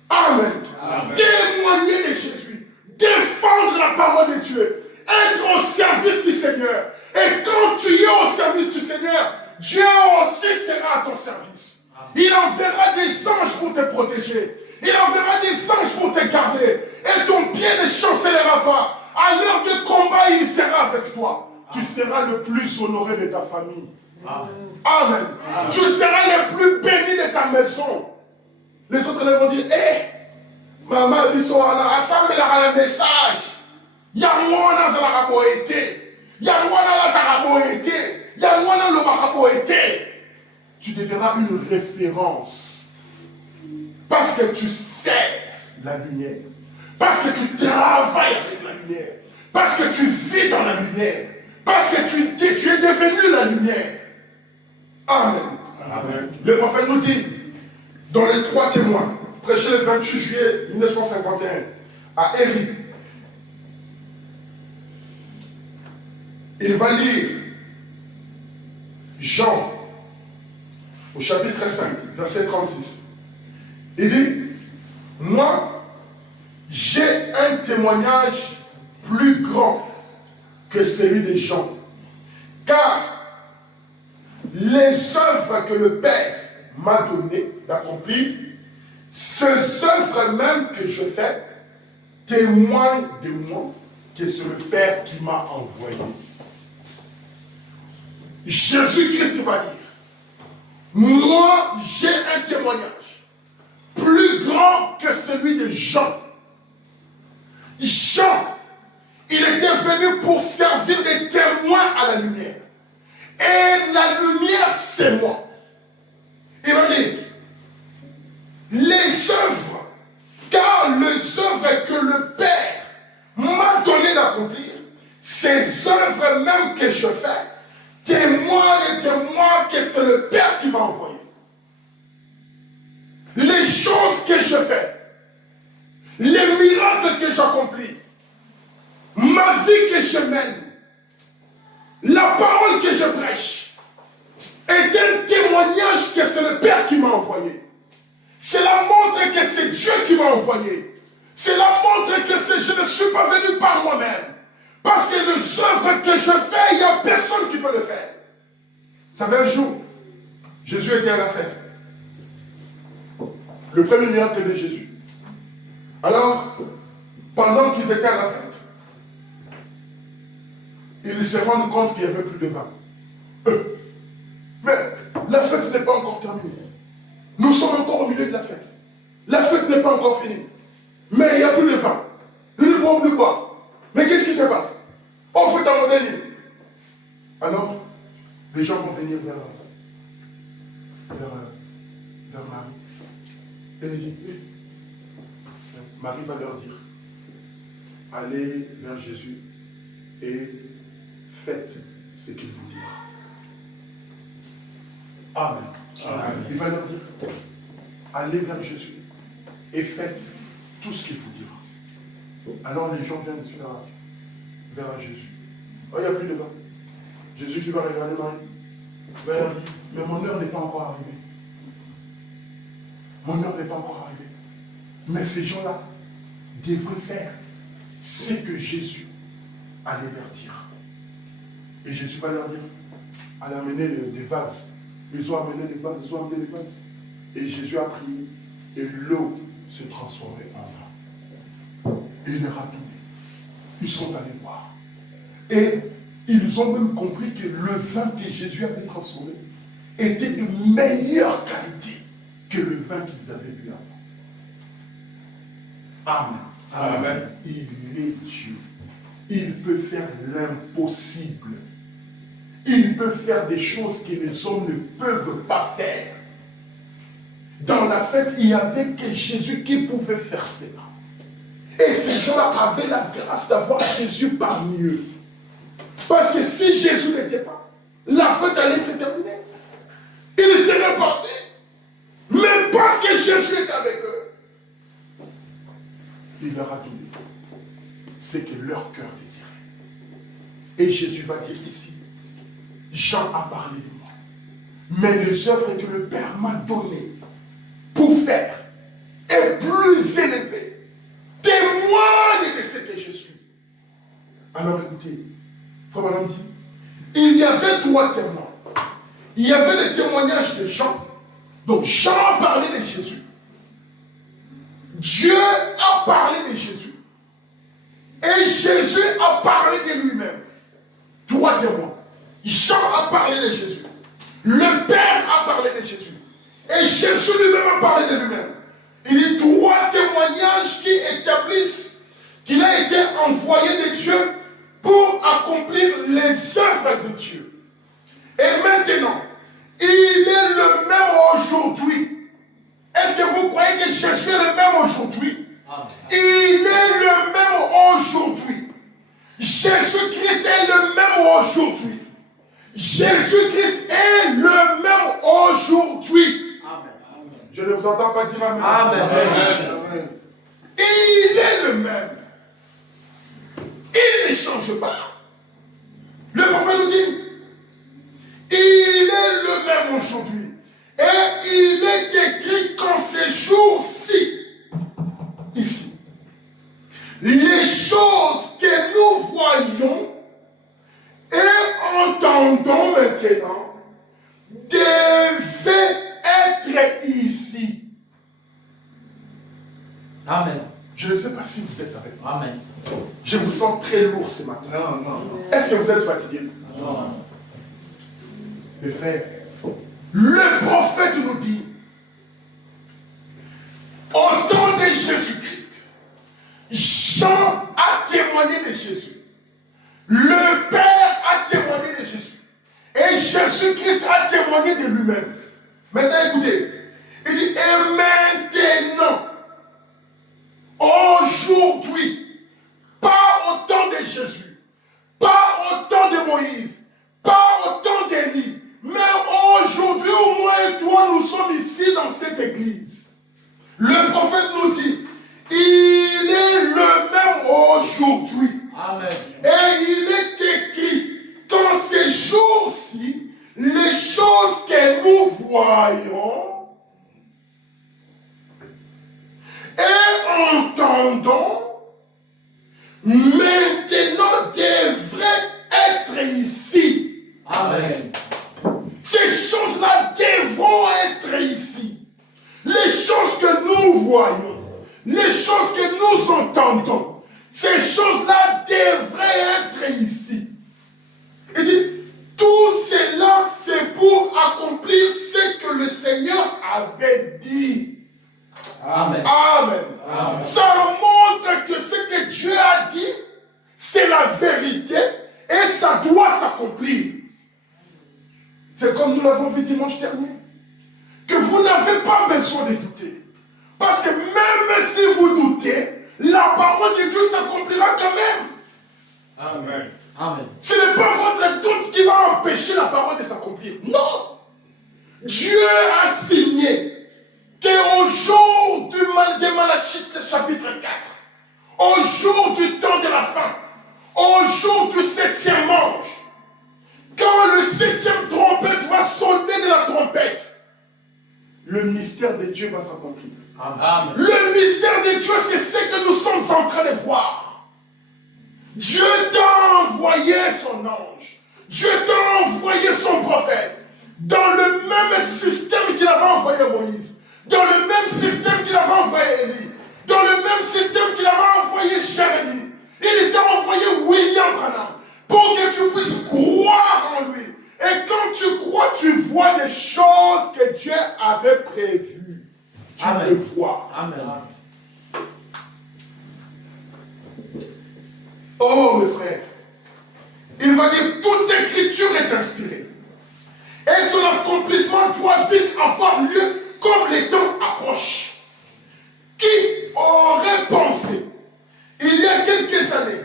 Amen. Amen. Témoigner de Jésus, défendre la parole de Dieu, être au service du Seigneur. Et quand tu es au service du Seigneur, Dieu aussi sera à ton service. Amen. Il enverra des anges pour te protéger. Il enverra des anges pour te garder. Et ton pied ne chancellera pas. À l'heure de combat, il sera avec toi. Amen. Tu seras le plus honoré de ta famille. Amen. Amen. Amen. Tu seras le plus béni de ta maison. Les autres vont dire, maman, ils sont là, assemblez la message. Yamwana zala boete. Yamwana la taraboete. Yamwana le maraboete. Tu deviendras une référence. Parce que tu sais la lumière. Parce que tu travailles avec la lumière. Parce que tu vis dans la lumière. Parce que tu es devenu la lumière. Amen. Amen. Le prophète nous dit, dans les 3 témoins, prêché le 28 juillet 1951, à Éry, il va lire Jean, au chapitre 5, verset 36. Il dit, moi, j'ai un témoignage plus grand que celui des gens. Car les œuvres que le Père m'a donné d'accomplir, ces œuvres même que je fais, témoignent de moi que c'est le Père qui m'a envoyé. Jésus-Christ va dire, moi j'ai un témoignage plus grand que celui de Jean. Jean, il était venu pour servir de témoin à la lumière. Et la lumière, c'est moi. Il va dire, les œuvres, car les œuvres que le Père m'a donné d'accomplir, ces œuvres même que je fais, témoignent de moi que c'est le Père qui m'a envoyé. Les choses que je fais, les miracles que j'accomplis, ma vie que je mène, la parole que je prêche, est un témoignage que c'est le Père qui m'a envoyé. C'est la montre que c'est Dieu qui m'a envoyé. C'est la montre que je ne suis pas venu par moi-même. Parce que les œuvres que je fais, il n'y a personne qui peut le faire. Ça fait un jour, Jésus était à la fête. Le premier miracle de Jésus. Alors, pendant qu'ils étaient à la fête, ils se rendent compte qu'il n'y avait plus de vin. Mais la fête n'est pas encore terminée. Nous sommes encore au milieu de la fête. La fête n'est pas encore finie. Mais il n'y a plus de vin. Nous ne pouvons plus boire. Mais qu'est-ce qui se passe? On fait un modèle. Alors, les gens vont venir vers Marie. Et Marie va leur dire, allez vers Jésus et faites ce qu'il vous dira. Amen. Amen. Il va leur dire, allez vers Jésus et faites tout ce qu'il vous dira. Alors les gens viennent vers Jésus. Oh, il n'y a plus de vin. Jésus qui va regarder Marie, va leur dire, mais mon heure n'est pas encore arrivée. Mon heure n'est pas encore arrivée. Mais ces gens-là devraient faire ce que Jésus allait leur dire. Et Jésus va leur dire, allez amener des vases. Ils ont amené des vases, Et Jésus a prié. Et l'eau s'est transformée en vin. Et il leur a donné. Ils sont allés boire. Et ils ont même compris que le vin que Jésus avait transformé était de meilleure qualité que le vin qu'ils avaient bu avant. Amen. Amen. Il est Dieu. Il peut faire l'impossible. Il peut faire des choses que les hommes ne peuvent pas faire. Dans la fête, il n'y avait que Jésus qui pouvait faire cela. Et ces gens-là avaient la grâce d'avoir Jésus parmi eux. Parce que si Jésus n'était pas, la fête allait se terminer. Ils seraient partis. Mais parce que Jésus était avec eux, il leur a donné ce que leur cœur désirait. Et Jésus va dire ici, Jean a parlé de moi. Mais les œuvres que le Père m'a données pour faire est plus élevée. Témoigne de ce que je suis. Alors écoutez, Frère Branham dit, il y avait 3 témoins. Il y avait le témoignage de Jean. Donc Jean a parlé de Jésus. Dieu a parlé de Jésus. Et Jésus a parlé de lui-même. 3 témoins. Jean a parlé de Jésus. Le Père a parlé de Jésus. Et Jésus lui-même a parlé de lui-même. Il y a 3 témoignages qui établissent qu'il a été envoyé de Dieu pour accomplir les œuvres de Dieu. Et maintenant, il est le même aujourd'hui. Est-ce que vous croyez que Jésus est le même aujourd'hui? Il est le même aujourd'hui. Jésus-Christ est le même aujourd'hui. Jésus-Christ est le même aujourd'hui. Je ne vous entends pas dire amen. Amen. Il est le même. Il ne change pas. Le prophète nous dit, il est les choses que nous voyons et entendons maintenant devaient être ici. Amen. Je ne sais pas si vous êtes avec moi. Amen. Je vous sens très lourd ce matin. Non. Est-ce que vous êtes fatigué? Non. Mes frères, le prophète nous dit, au temps de Jésus-Christ, Jean a témoigné de Jésus. Le Père a témoigné de Jésus. Et Jésus-Christ a témoigné de lui-même. Maintenant, écoutez. Il dit, et maintenant, aujourd'hui, pas au temps de Jésus, pas au temps de Moïse, pas au temps d'Élie, mais aujourd'hui, au moins et toi, nous sommes ici dans cette église. Le prophète nous dit, il est le même aujourd'hui. Amen. Et il est écrit dans ces jours-ci, les choses que nous voyons et entendons maintenant devraient être ici. Amen. Ces choses-là devront être ici. Les choses que nous voyons, les choses que nous entendons, ces choses-là devraient être ici. Il dit, tout cela c'est pour accomplir ce que le Seigneur avait dit. Amen. Amen. Amen. Ça montre que ce que Dieu a dit, c'est la vérité et ça doit s'accomplir. C'est comme nous l'avons vu dimanche dernier. Que vous n'avez pas besoin de douter. Parce que même si vous doutez, la parole de Dieu s'accomplira quand même. Amen. Amen. Ce n'est pas votre doute qui va empêcher la parole de s'accomplir. Non. Dieu a signé qu'au jour de Malachite chapitre 4, au jour du temps de la fin, au jour du 7e ange, quand le 7e trompette va sonner de la trompette, le mystère de Dieu va s'accomplir. Amen. Le mystère de Dieu, c'est ce que nous sommes en train de voir. Dieu t'a envoyé son ange. Dieu t'a envoyé son prophète. Dans le même système qu'il avait envoyé Moïse. Dans le même système qu'il avait envoyé Élie. Dans le même système qu'il avait envoyé Jérémie. Il t'a envoyé William Branham. Pour que tu puisses croire en lui. Et quand tu crois, tu vois les choses que Dieu avait prévues. Tu Amen. le vois. Amen. Oh mes frères, il va dire toute écriture est inspirée. Et son accomplissement doit vite avoir lieu comme les temps approchent. Qui aurait pensé, il y a quelques années,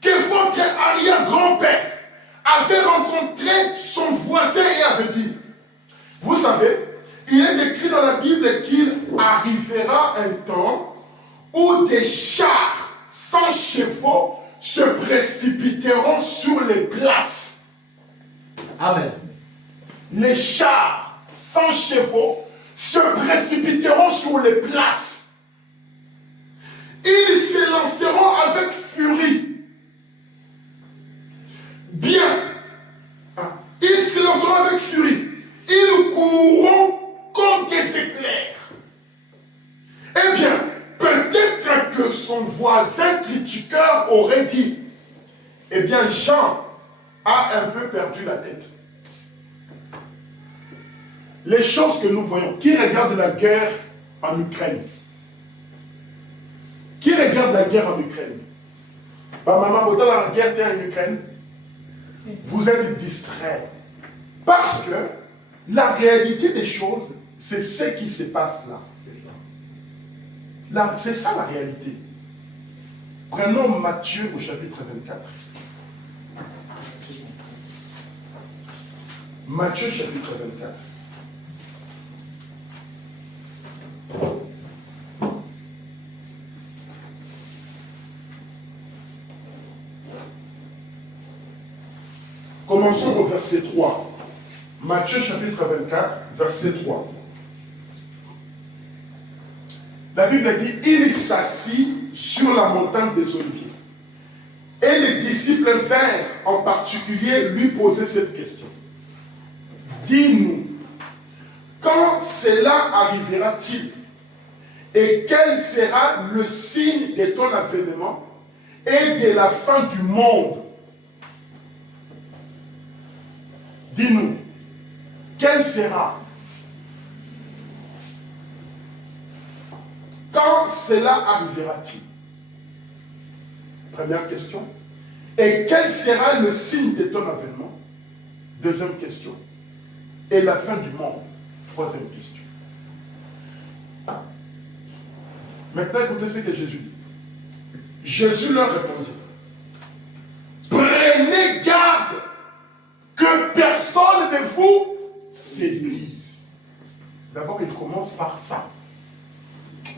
que votre arrière-grand-père avait rencontré son voisin et avait dit, vous savez, il est écrit dans la Bible qu'il arrivera un temps où des chars sans chevaux se précipiteront sur les places. Amen. Les chars sans chevaux se précipiteront sur les places. Ils se lanceront avec furie. Bien. Ils se lanceront avec furie. Ils courront comme des éclairs. Eh bien, peut-être que son voisin critiqueur aurait dit, eh bien, Jean a un peu perdu la tête. Les choses que nous voyons, qui regarde la guerre en Ukraine? Qui regarde la guerre en Ukraine? Bah, maman, autant la guerre en Ukraine, vous êtes distrait. Parce que la réalité des choses, c'est ce qui se passe là. C'est ça la réalité. Prenons Matthieu au chapitre 24. Matthieu chapitre 24. Commençons au verset 3. Matthieu chapitre 24, verset 3. La Bible dit, il s'assit sur la montagne des Oliviers. Et les disciples vinrent en particulier lui poser cette question. Dis-nous, quand cela arrivera-t-il? Et quel sera le signe de ton avènement et de la fin du monde? Dis-nous, quel sera? Quand cela arrivera-t-il? Première question. Et quel sera le signe de ton avènement? Deuxième question. Et la fin du monde? Troisième question. Maintenant, écoutez ce que Jésus dit. Jésus leur répondit. Prenez garde que personne ne vous séduise. D'abord, il commence par ça.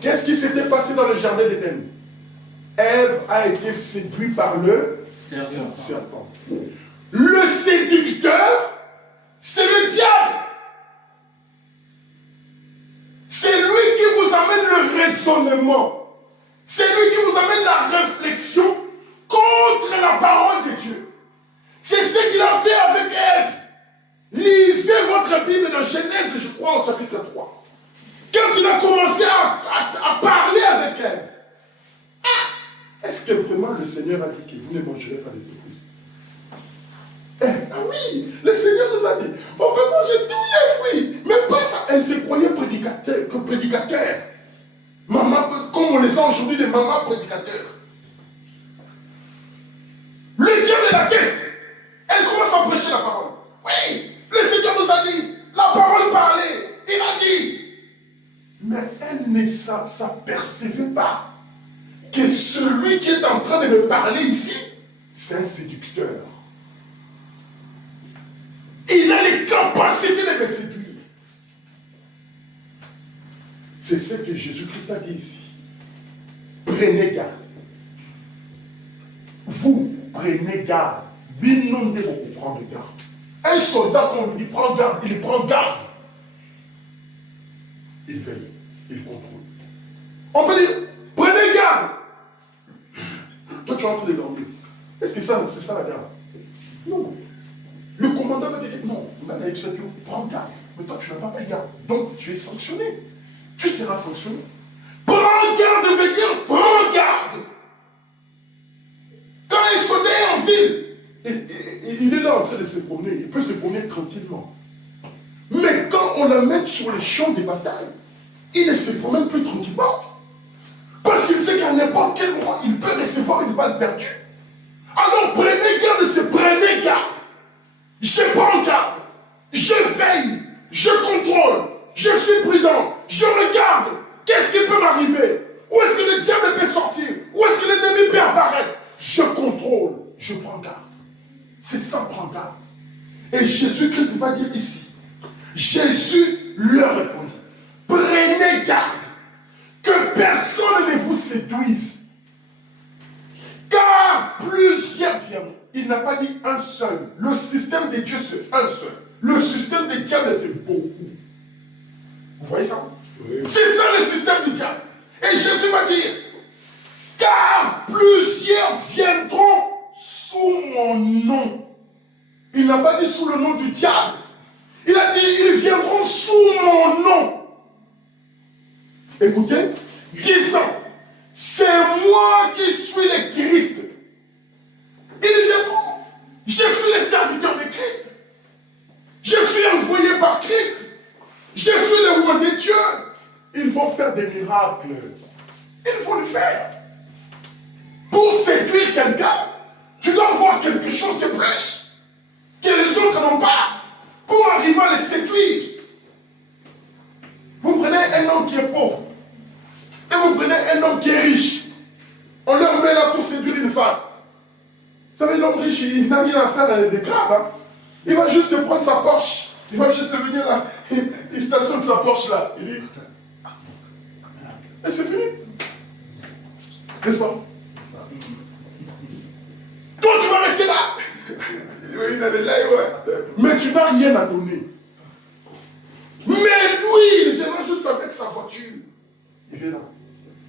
Qu'est-ce qui s'était passé dans le jardin d'Éden? Ève a été séduite par le serpent. Le séducteur, c'est le diable. C'est lui qui vous amène le raisonnement. C'est lui qui vous amène la réflexion contre la parole de Dieu. C'est ce qu'il a fait avec Ève. Lisez votre Bible dans Genèse, je crois, au chapitre 3. Quand il a commencé à parler avec Ève, est-ce que vraiment le Seigneur a dit que vous ne mangerez pas les épouses? Ah oui, le Seigneur nous a dit, on peut manger tous les fruits, mais pas ça. Elle se croyait prédicateur. Maman, comme on les a aujourd'hui, des mamans prédicateurs. Le diable est la teste. Elle commence à prêcher la parole. Oui, le Seigneur nous a dit, la parole parlait, il a dit. Mais elle ne s'apercevait pas que celui qui est en train de me parler ici, c'est un séducteur. Il a les capacités de me séduire. C'est ce que Jésus-Christ a dit ici. Prenez garde. Vous prenez garde. Binondez pour prendre garde. Un soldat, quand on lui dit prends garde, il prend garde. Il veille, il contrôle. On peut dire prenez garde. Toi, tu es en train de dormir. Est-ce que c'est ça la garde? Non. Le commandant va te dire non, prends garde. Mais toi, tu n'as pas pris garde. Donc, tu es sanctionné. Tu seras sanctionné. Prends garde veut dire prends garde. Quand un soldat est en ville, il est là en train de se promener. Il peut se promener tranquillement. Mais quand on l'amène sur le champ de bataille, il ne se promène plus tranquillement. Parce qu'il sait qu'à n'importe quel moment, il peut recevoir une balle perdue. Alors prenez garde, c'est prenez garde. Je prends garde. Je veille. Je contrôle. Je suis prudent. Je regarde. Qu'est-ce qui peut m'arriver? Où est-ce que le diable peut sortir? Où est-ce que l'ennemi peut apparaître? Je contrôle. Je prends garde. C'est ça, prendre garde. Et Jésus-Christ va dire ici. Jésus leur répondit. Prenez garde que personne ne vous séduise. Car plusieurs viennent. Il n'a pas dit un seul. Le système de Dieu, c'est un seul. Le système du diable, c'est beaucoup. Vous voyez ça? Oui. C'est ça le système du diable. Et Jésus va dire, car plusieurs viendront sous mon nom. Il n'a pas dit sous le nom du diable. Il a dit, ils viendront sous mon nom. Écoutez, disant, c'est moi qui suis le Christ. Ils viendront. Je suis le serviteur de Christ. Je suis envoyé par Christ. Je suis le roi de Dieu. Ils vont faire des miracles. Ils vont le faire. Pour séduire quelqu'un, tu dois avoir quelque chose de plus que les autres n'ont pas pour arriver à les séduire. Vous prenez un homme qui est pauvre et vous prenez un homme qui est riche. On leur met là pour séduire une femme. Vous savez, l'homme riche, il n'a rien à faire de grave. Hein? Il va juste prendre sa Porsche. Il va juste venir là. Il stationne sa Porsche là. Il dit, et c'est fini. N'est-ce pas? Toi, tu vas rester là. Il est là, ouais. Mais tu n'as rien à donner. Mais lui, il viendra juste avec sa voiture. Il vient là.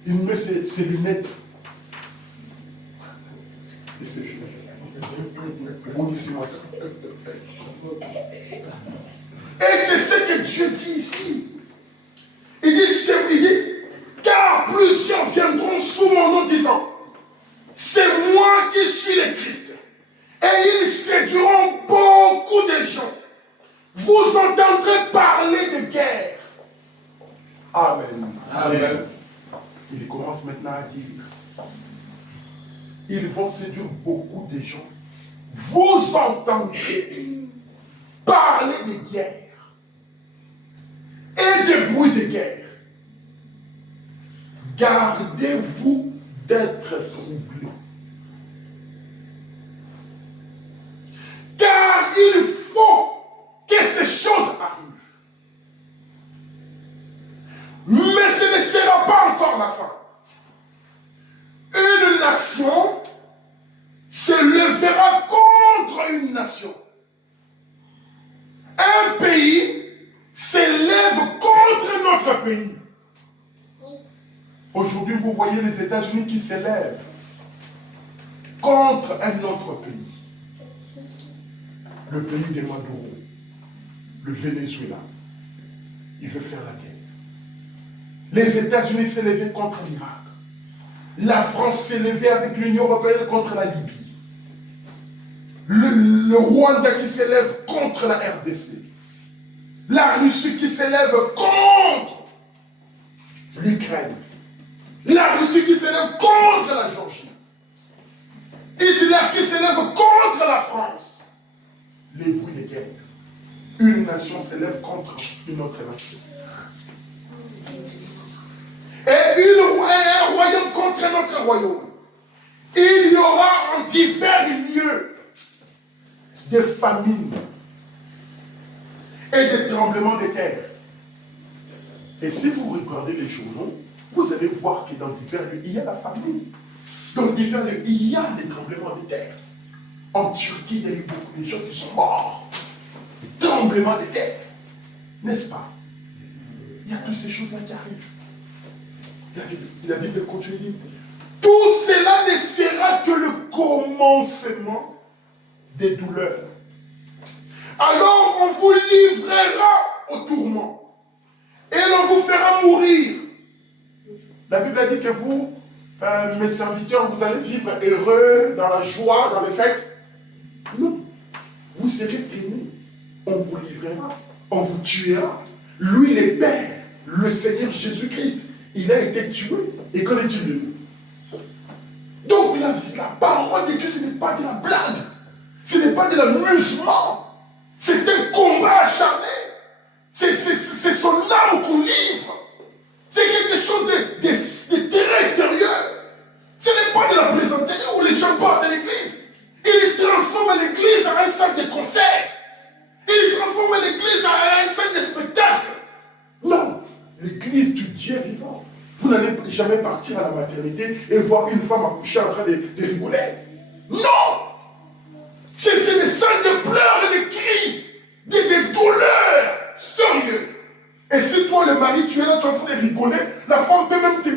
Il met ses lunettes. Et c'est fini. Bondissez-moi ça. Et c'est ce que Dieu dit ici. Il dit, car plusieurs viendront sous mon nom disant, c'est moi qui suis le Christ. Et ils séduiront beaucoup de gens. Vous entendrez parler de guerre. Amen. Amen. Il commence maintenant à dire, ils vont séduire beaucoup de gens. Vous entendrez parler de guerre et de bruit de guerre. Gardez-vous d'être troublés. Car il faut que ces choses arrivent. Mais ce ne sera pas encore la fin. Une nation se lèvera contre une nation. Un pays s'élève contre notre pays. Aujourd'hui, vous voyez les États-Unis qui s'élèvent contre un autre pays. Le pays de Maduro, le Venezuela. Il veut faire la guerre. Les États-Unis s'élevaient contre l'Irak. La France s'élevait avec l'Union européenne contre la Libye. Le Rwanda qui s'élève contre la RDC. La Russie qui s'élève contre l'Ukraine. La Russie qui s'élève contre la Géorgie. Hitler qui s'élève contre la France. Les bruits de guerre. Une nation s'élève contre une autre nation. Et un royaume contre un autre royaume. Il y aura en divers lieux des famines et des tremblements de terre. Et si vous regardez les journaux, vous allez voir que dans divers lieux, il y a la famine. Dans divers lieux, il y a des tremblements de terre. En Turquie, il y a eu beaucoup de gens qui sont morts. Des tremblements de terre. N'est-ce pas? Il y a toutes ces choses-là qui arrivent. La Bible continue. Tout cela ne sera que le commencement des douleurs. Alors on vous livrera au tourment et l'on vous fera mourir. La Bible a dit que vous, mes serviteurs, vous allez vivre heureux, dans la joie, dans les fêtes. Non, vous serez aimés. On vous livrera, on vous tuera. Lui, le Père, le Seigneur Jésus-Christ, il a été tué. Et qu'en est-il? Donc la parole de Dieu, ce n'est pas de la blague. Ce n'est pas de l'amusement. C'est un combat acharné. C'est son âme qu'on livre. C'est quelque chose de très sérieux. Ce n'est pas de la plaisanterie où les gens partent à l'église. Il transforme l'église en un salle de concert. Il transforme l'église en un salle de spectacle. Non, l'église du Dieu vivant. Vous n'allez jamais partir à la maternité et voir une femme accoucher en train de rigoler. Non! C'est des salles de pleurs et de cris, des douleurs sérieuses. Et si toi, le mari, tu es là, tu es en train de rigoler, la femme peut même te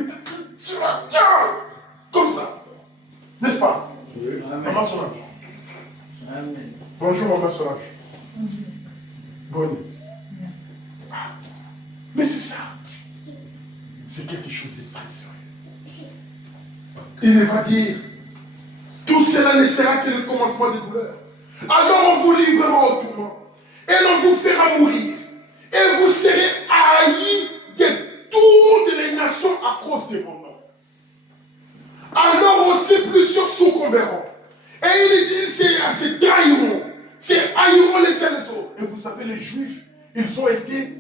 comme ça. N'est-ce pas? Oui. Maman Solange. Amen. Bonjour, maman Solange. Bonne. Mais c'est ça. C'est quelque chose de précieux. Il va dire, tout cela ne sera que le commencement des douleurs. Alors on vous livrera au tourment, et l'on vous fera mourir, et vous serez haïs de toutes les nations à cause de mon nom. Alors aussi plusieurs succomberont. Et il dit, c'est trahiront, c'est haïront les uns les autres. Et vous savez, les Juifs, ils ont été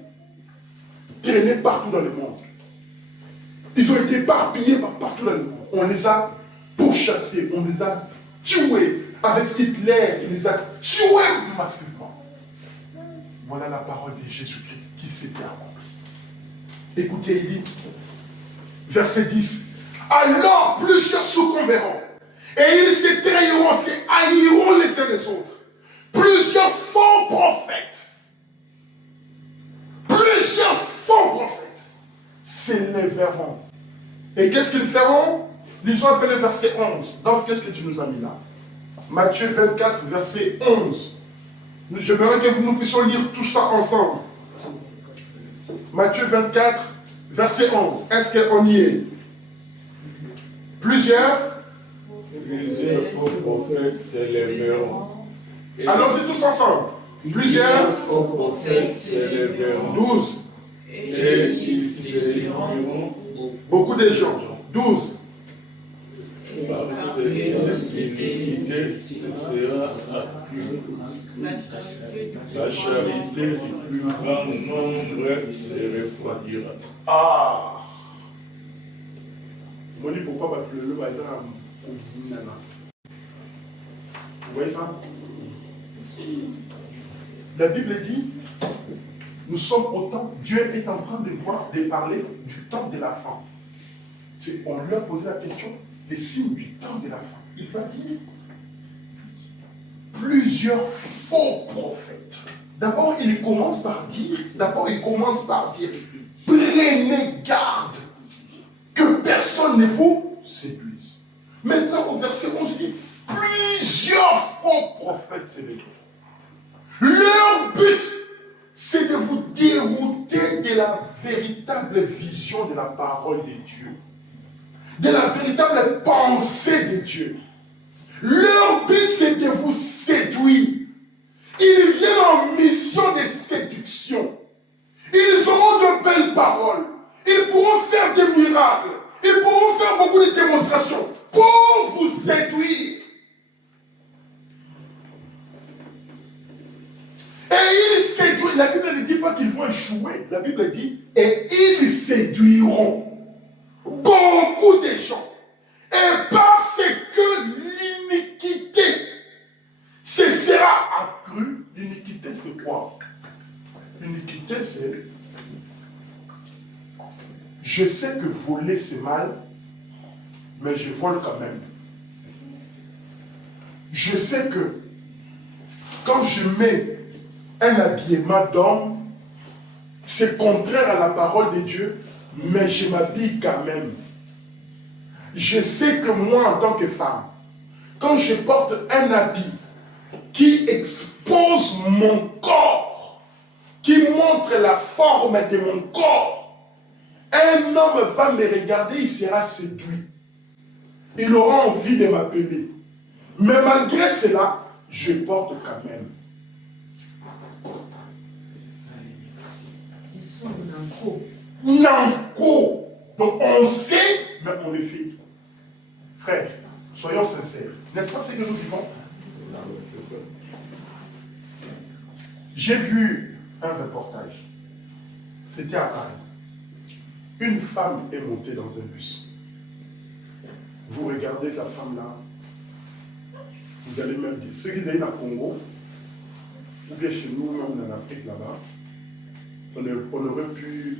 traînés partout dans le monde. Ils ont été éparpillés partout dans le monde. On les a pourchassés, on les a tués. Avec Hitler, il les a tués massivement. Voilà la parole de Jésus-Christ qui s'était accomplie. Écoutez, il dit, verset 10. Alors plusieurs succomberont, et ils se trahiront, se haïront les uns les autres. Plusieurs faux prophètes. Plusieurs faux prophètes s'élèveront. Et qu'est-ce qu'ils feront? Lisons un peu le verset 11. Donc, qu'est-ce que tu nous as mis là? Matthieu 24, verset 11. J'aimerais que nous puissions lire tout ça ensemble. Matthieu 24, verset 11. Est-ce qu'on y est? Plusieurs faux prophètes s'élèveront. Allons-y tous ensemble. Plusieurs faux prophètes s'élèveront. 12. Et ils séduiront Beaucoup de gens. 12. parce que l'iniquité cessera accrue. La charité du plus grand nombre se refroidira. Ah. Je dis pourquoi le va être vous voyez ça? La Bible dit, nous sommes au temps, Dieu est en train de parler du temps de la fin. On lui a posé la question, les signes du temps de la fin. Il va dire, plusieurs faux prophètes. D'abord, il commence par dire, prenez garde que personne ne vous séduise. Maintenant, au verset 11, il dit, plusieurs faux prophètes s'élèveront. Leur but, c'est de vous dérouter de la véritable vision de la parole de Dieu, de la véritable pensée de Dieu. Leur but, c'est de vous séduire. Ils viennent en mission de séduction. Ils auront de belles paroles. Ils pourront faire des miracles. Ils pourront faire beaucoup de démonstrations pour vous séduire. Et ils séduisent. La Bible ne dit pas qu'ils vont échouer. La Bible dit, et ils séduiront beaucoup de gens. Et parce que l'iniquité se sera accrue. L'iniquité, c'est quoi? L'iniquité, c'est... Je sais que voler, c'est mal, mais je vole quand même. Je sais que quand je mets un habillement d'homme, c'est contraire à la parole de Dieu, mais je m'habille quand même. Je sais que moi, en tant que femme, quand je porte un habit qui expose mon corps, qui montre la forme de mon corps, un homme va me regarder, il sera séduit. Il aura envie de m'appeler. Mais malgré cela, je porte quand même. Ils sont nanko. Nanko. Donc on sait, mais on le fait. Frère, soyons sincères. N'est-ce pas ce que nous vivons? C'est ça. J'ai vu un reportage. C'était à Paris. Une femme est montée dans un bus. Vous regardez la femme là, vous allez même dire, ceux qui sont au Congo, ou bien chez nous, même en Afrique là-bas, on aurait pu...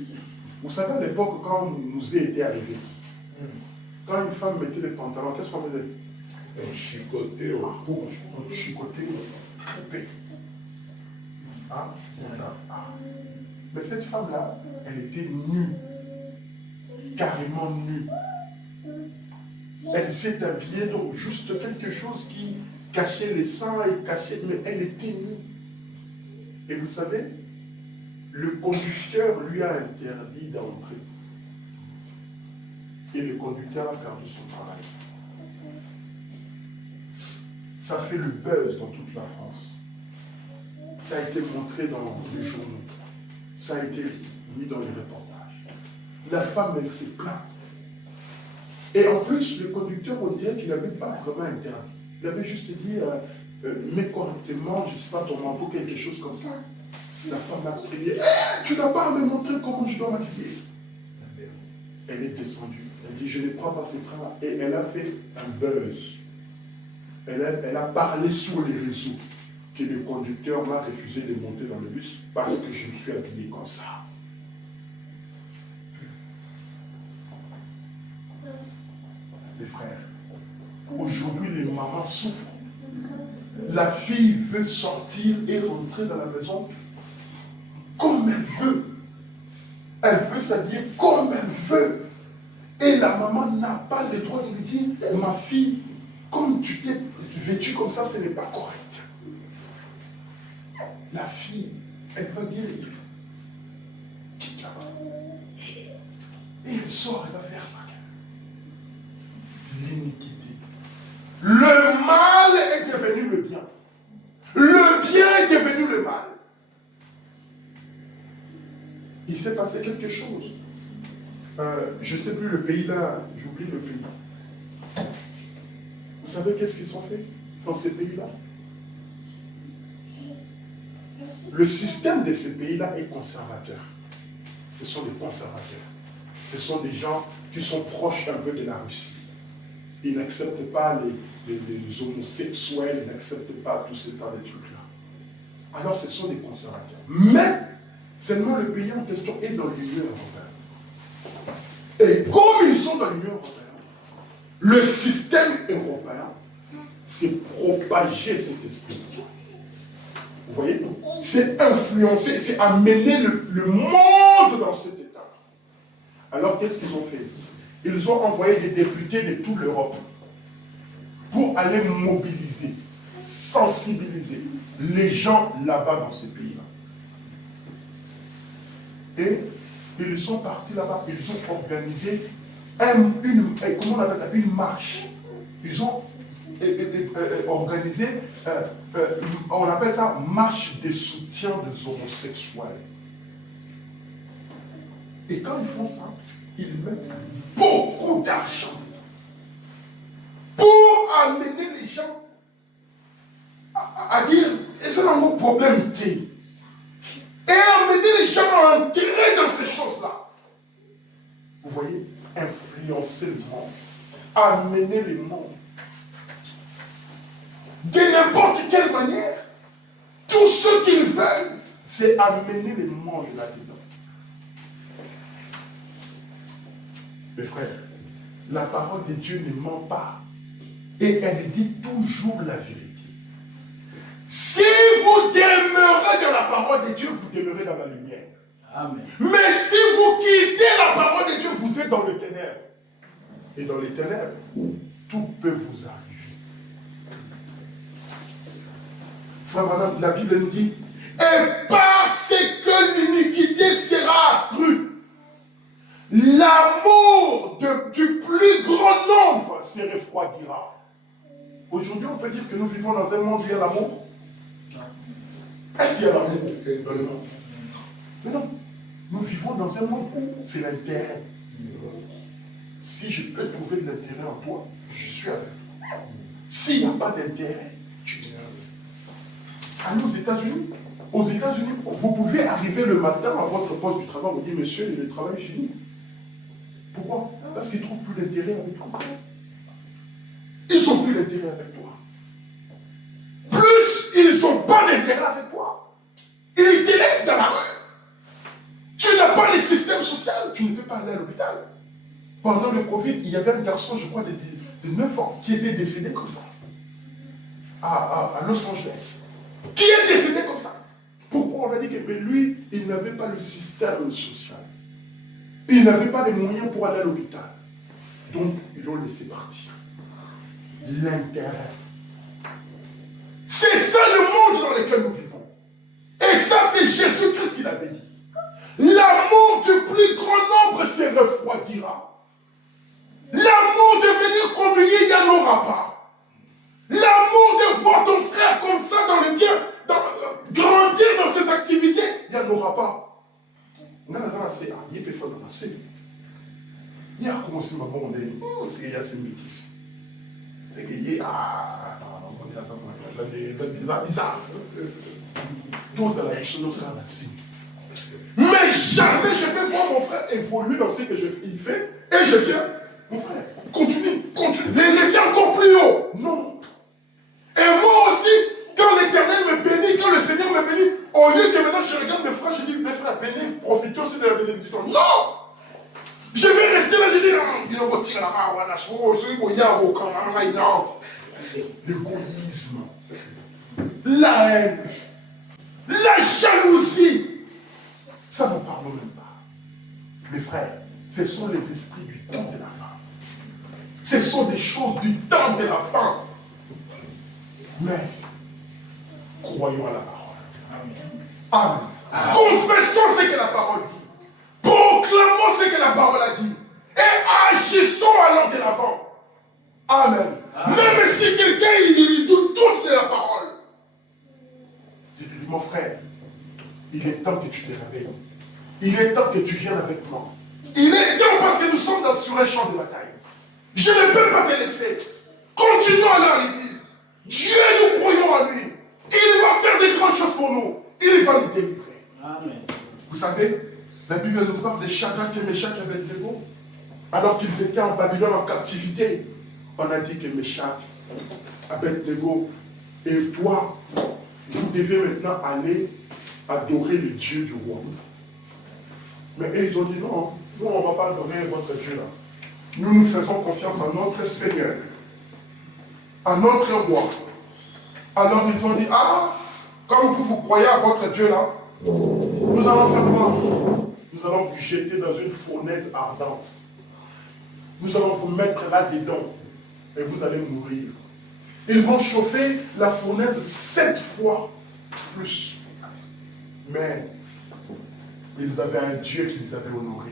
Vous savez à l'époque, quand nous était arrivé, quand une femme mettait les pantalons, qu'est-ce qu'on faisait? Un chicoté au cou. On chicotait, coupé. Ah, c'est ça. Ah. Mais cette femme-là, elle était nue. Carrément nue. Elle s'est habillée dans juste quelque chose qui cachait les seins et cachait, mais elle était nue. Et vous savez, le conducteur lui a interdit d'entrer. Et le conducteur a perdu son travail. Ça fait le buzz dans toute la France. Ça a été montré dans les journaux. Ça a été mis dans les reportages. La femme, elle s'est plainte. Et en plus, le conducteur, on dirait qu'il n'avait pas vraiment interdit. Il avait juste dit, mets correctement, je ne sais pas, ton manteau, quelque chose comme ça. La femme a crié, tu n'as pas à me montrer comment je dois m'habiller. Elle est descendue. Elle dit, je ne prends pas ces trains. Et elle a fait un buzz. Elle a parlé sur les réseaux que le conducteur m'a refusé de monter dans le bus parce que je me suis habillé comme ça. Les frères, aujourd'hui les mamans souffrent. La fille veut sortir et rentrer dans la maison comme elle veut. Elle veut s'habiller comme elle veut. Et la maman n'a pas le droit de lui dire, ma fille, comme tu t'es vêtu comme ça, ce n'est pas correct. La fille, elle va dire, quitte là-bas. Et elle sort, elle va faire ça. L'iniquité. Le mal est devenu le bien. Le bien est devenu le mal. Il s'est passé quelque chose. Je ne sais plus le pays là, j'oublie le pays. Vous savez qu'est-ce qu'ils ont fait dans ces pays-là? Le système de ces pays-là est conservateur. Ce sont des conservateurs. Ce sont des gens qui sont proches un peu de la Russie. Ils n'acceptent pas les homosexuels, ils n'acceptent pas tous ces tas de trucs-là. Alors ce sont des conservateurs. Mais seulement le pays en question est dans l'Union européenne. Et comme ils sont dans l'Union européenne, le système européen s'est propagé cet esprit. Vous voyez? C'est influencé, c'est amener le monde dans cet état. Alors qu'est-ce qu'ils ont fait? Ils ont envoyé des députés de toute l'Europe pour aller mobiliser, sensibiliser les gens là-bas dans ces pays-là. Et ils sont partis là-bas, ils ont organisé comment on appelle ça, une marche. Ils ont organisé, on appelle ça marche de soutien des homosexuels. Et quand ils font ça, ils mettent beaucoup d'argent pour amener les gens à dire, c'est un autre problème. Et amener les gens à entrer dans ces choses-là. Vous voyez, influencer le monde, amener les mondes. De n'importe quelle manière, tout ce qu'ils veulent, c'est amener les mondes là-dedans. Mes frères, la parole de Dieu ne ment pas. Et elle dit toujours la vérité. Si vous demeurez dans la parole de Dieu, vous demeurez dans la lumière. Amen. Mais si vous quittez la parole de Dieu, vous êtes dans les ténèbres. Et dans les ténèbres, tout peut vous arriver. Frère, madame, la Bible nous dit, et parce que l'iniquité sera accrue, l'amour du plus grand nombre se refroidira. Aujourd'hui, on peut dire que nous vivons dans un monde où il y a l'amour. Est-ce qu'il y a l'amour? Mais non. Nous vivons dans un monde où c'est l'intérêt. Si je peux trouver de l'intérêt en toi, je suis avec toi. S'il n'y a pas d'intérêt, tu es avec. Allez aux États-Unis. Aux États-Unis, vous pouvez arriver le matin à votre poste du travail, vous dites, monsieur, le travail est fini. Pourquoi? Parce qu'ils ne trouvent plus d'intérêt avec toi. Ils n'ont plus d'intérêt avec toi. Plus ils n'ont pas d'intérêt avec toi, ils te laissent dans la rue. Tu n'as pas le système social, tu ne peux pas aller à l'hôpital. Pendant le Covid, il y avait un garçon, je crois, de 9 ans, qui était décédé comme ça, à Los Angeles. Qui est décédé comme ça. Pourquoi on a dit que lui, il n'avait pas le système social. Il n'avait pas les moyens pour aller à l'hôpital. Donc, ils l'ont laissé partir. L'intérêt. C'est ça le monde dans lequel nous vivons. Et ça, c'est Jésus-Christ qui l'avait dit. L'amour du plus grand nombre se refroidira. L'amour de venir communier, il n'y en aura pas. L'amour de voir ton frère comme ça dans le bien, grandir dans ses activités, il n'y en aura pas. Il y a commencé à me c'est qu'il y a ces métis. C'est qu'il y a bizarre. Tous à la personne sera la signe. Mais jamais je peux voir mon frère évoluer dans ce que il fait. Et je viens, mon frère, continue. Les viens encore plus haut. Non. Et moi aussi, quand l'Éternel me bénit, quand le Seigneur me bénit, au lieu que maintenant je regarde mes frères, je dis, mes frères, venez, profitez aussi de la bénédiction. Non! Je vais rester là, je dis, l'égoïsme, la haine, la jalousie. Ça ne parle même pas. Mes frères, ce sont les esprits du temps de la fin. Ce sont des choses du temps de la fin. Mais, croyons à la parole. Amen. Amen. Confessons ce que la parole dit. Proclamons ce que la parole a dit. Et agissons allant de l'avant. Amen. Même si quelqu'un il doute de la parole, dis-lui, mon frère, il est temps que tu te réveilles. Il est temps que tu viennes avec moi. Il est temps parce que nous sommes sur un champ de bataille. Je ne peux pas te laisser. Continuons à aller à l'église. Dieu, nous croyons en lui. Il va faire des grandes choses pour nous. Il va nous délivrer. Amen. Vous savez, la Bible nous parle de Shadrach et Meshach et Abednego. Alors qu'ils étaient en Babylone en captivité, on a dit que Meshach, Abednego et toi, vous devez maintenant aller adorer le Dieu du roi. Mais eux, ils ont dit non, nous on ne va pas adorer votre Dieu là. Nous faisons confiance à notre Seigneur, à notre roi. Alors ils ont dit, ah, comme vous croyez à votre Dieu là, nous allons faire quoi? Nous allons vous jeter dans une fournaise ardente. Nous allons vous mettre là-dedans et vous allez mourir. Ils vont chauffer la fournaise 7 fois plus. Mais ils avaient un Dieu qui les avait honorés.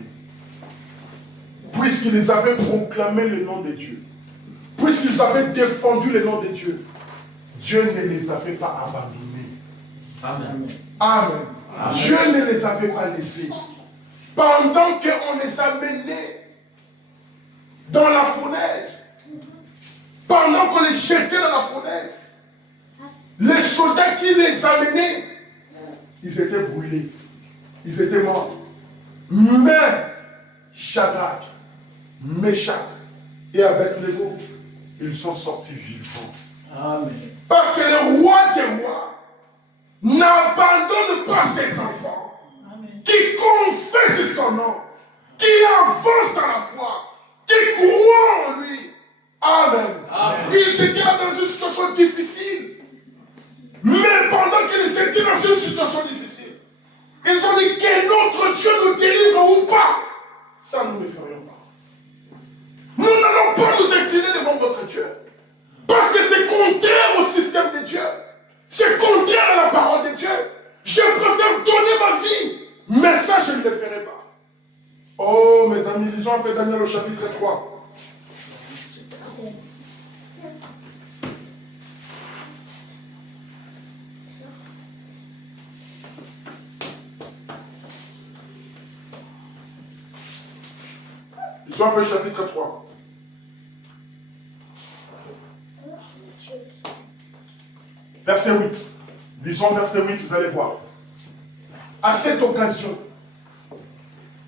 Puisqu'ils avaient proclamé le nom de Dieu, puisqu'ils avaient défendu le nom de Dieu, Dieu ne les avait pas abandonnés. Amen. Amen. Amen. Dieu ne les avait pas laissés. Pendant qu'on les a menés dans la fournaise, pendant qu'on les jetait dans la fournaise, les soldats qui les amenaient, ils étaient brûlés. Ils étaient morts. Mais Shadrach, Meshach et Abednego, ils sont sortis vivants. Amen. Parce que le roi des rois n'abandonne pas ses enfants, qui confessent son nom, qui avancent dans la foi, qui croient en lui. Amen. Amen. Ils étaient là dans une situation difficile. Mais pendant qu'ils étaient dans une situation difficile, ils ont dit que notre Dieu nous délivre ou pas. Ça, nous ne ferions pas. Nous n'allons pas nous incliner devant votre Dieu. Parce que c'est contraire au système de Dieu. C'est contraire à la parole de Dieu. Je préfère donner ma vie. Mais ça, je ne le ferai pas. Oh, mes amis, lisons un peu Daniel au chapitre 3. Lisons un peu le chapitre 3. Verset 8. Lisons verset 8, vous allez voir. À cette occasion,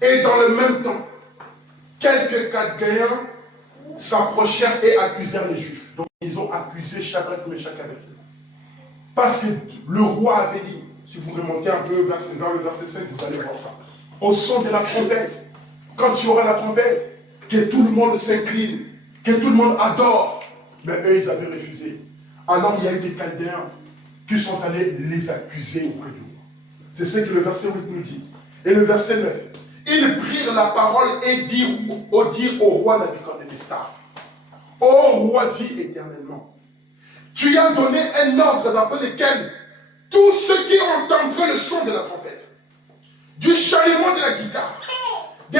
et dans le même temps, quelques Chaldéens s'approchèrent et accusèrent les Juifs. Donc ils ont accusé Shadrach, Meshach avec eux. Parce que le roi avait dit, si vous remontez un peu vers le verset 5, vous allez voir ça. Au son de la trompette, quand tu auras la trompette, que tout le monde s'incline, que tout le monde adore. Mais eux, ils avaient refusé. Alors il y a eu des Chaldéens qui sont allés les accuser auprès du roi. C'est ce que le verset 8 nous dit. Et le verset 9. Ils prirent la parole et dirent au roi Nabuchodonosor, ô roi, vis éternellement. Tu as donné un ordre d'après lequel tous ceux qui entendraient le son de la trompette, du chalumeau de la guitare, de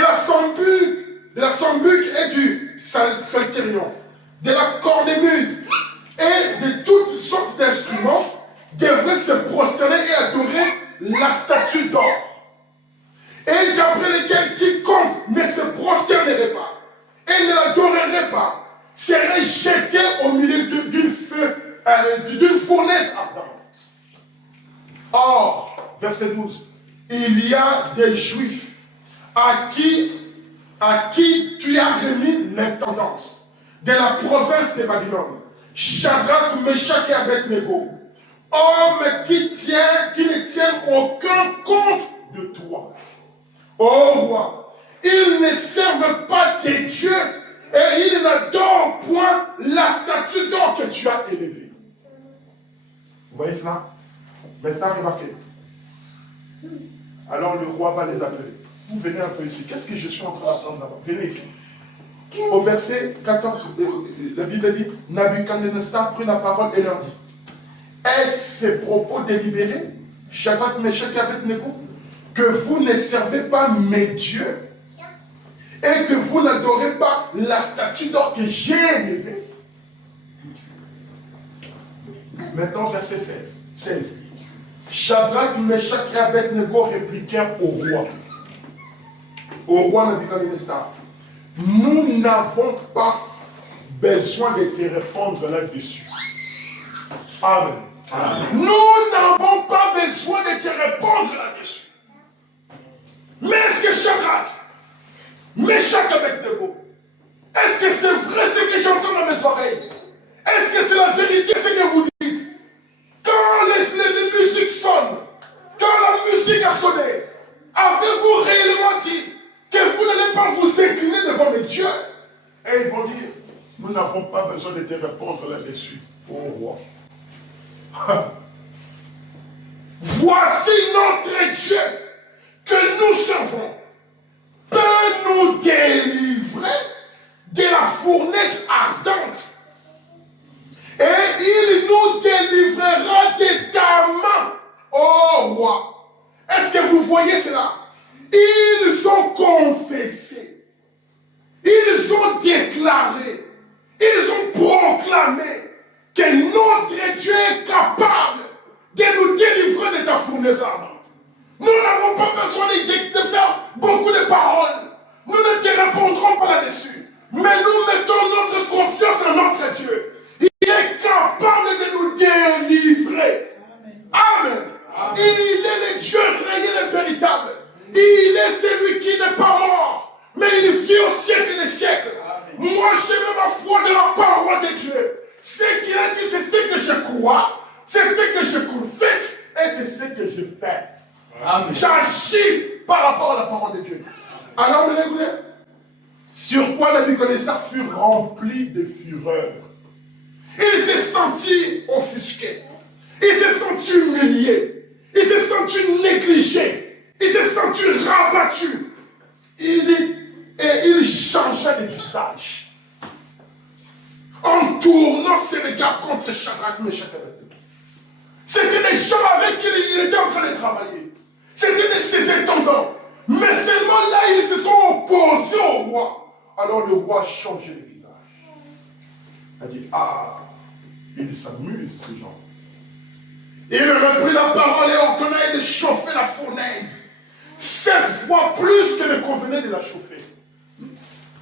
la sambuc et du psalterion, de la cornemuse et de toutes sortes d'instruments, devraient se prosterner et adorer la statue d'or. Et d'après lesquels quiconque ne se prosternerait pas et ne l'adorerait pas serait jeté au milieu d'une fournaise ardente. Or, verset 12, il y a des Juifs à qui tu as remis l'intendance de la province de Babylone, Shadrach, Meshach et Abednego, hommes qui ne tiennent aucun compte de toi. Ô roi, ils ne servent pas tes dieux et ils n'adorent point la statue d'or que tu as élevée. Vous voyez cela? Maintenant, remarquez. Alors le roi va les appeler. Vous venez un peu ici. Qu'est-ce que je suis en train d'apprendre là-bas? Venez ici. Au verset 14, la Bible dit, Nabuchodonosor prit la parole et leur dit, Est-ce ces propos délibérés, Shadrach, Meshach et Abednego, que vous ne servez pas mes dieux et que vous n'adorez pas la statue d'or que j'ai élevée? Maintenant, verset 16. Shadrach, Meshach et Abednego répliquèrent au roi Nabuchodonosor. Nous n'avons pas besoin de te répondre là-dessus. Amen. Amen. Nous n'avons pas besoin de te répondre là-dessus. Mais est-ce que Shadrach, Meshach et Abednego, est-ce que c'est vrai ce que j'entends dans mes oreilles? Est-ce que c'est la vérité ce que vous dites? Quand les musiques sonnent, quand la musique a sonné, avez-vous réellement dit que vous n'allez pas vous incliner devant mes dieux? Et ils vont dire, nous n'avons pas besoin de te répondre là-dessus, ô roi. Voici notre Dieu que nous servons peut nous délivrer de la fournaise ardente. Et il nous délivrera de ta main, ô roi. Est-ce que vous voyez cela? Ils ont confessé, ils ont déclaré, ils ont proclamé que notre Dieu est capable de nous délivrer de ta fournaise ardente. Nous n'avons pas besoin de faire beaucoup de paroles. Nous ne te répondrons pas là-dessus. Mais nous mettons notre confiance en notre Dieu. Il est capable de nous délivrer. Amen. Amen. Il est le Dieu réel et véritable. Il est celui qui n'est pas mort, mais il vit au siècle des siècles. Amen. Moi, j'ai mis ma foi dans la parole de Dieu. Ce qu'il a dit, c'est ce que je crois, c'est ce que je confesse et c'est ce que je fais. J'agis par rapport à la parole de Dieu. Alors, vous écoutez, sur quoi Nabuchodonosor fut rempli de fureur. Il s'est senti offusqué. Il s'est senti humilié. Il s'est senti négligé. Il s'est senti rabattu. Il changea de visage. En tournant ses regards contre Shadrach, Meshach et Abednego. C'était des gens avec qui il était en train de travailler. C'était ses intendants. Mais seulement là, ils se sont opposés au roi. Alors le roi a changé de visage. Il a dit, ah, il s'amuse, ce genre. Il reprit la parole et ordonna de chauffer la fournaise. 7 fois plus que ne convenait de la chauffer.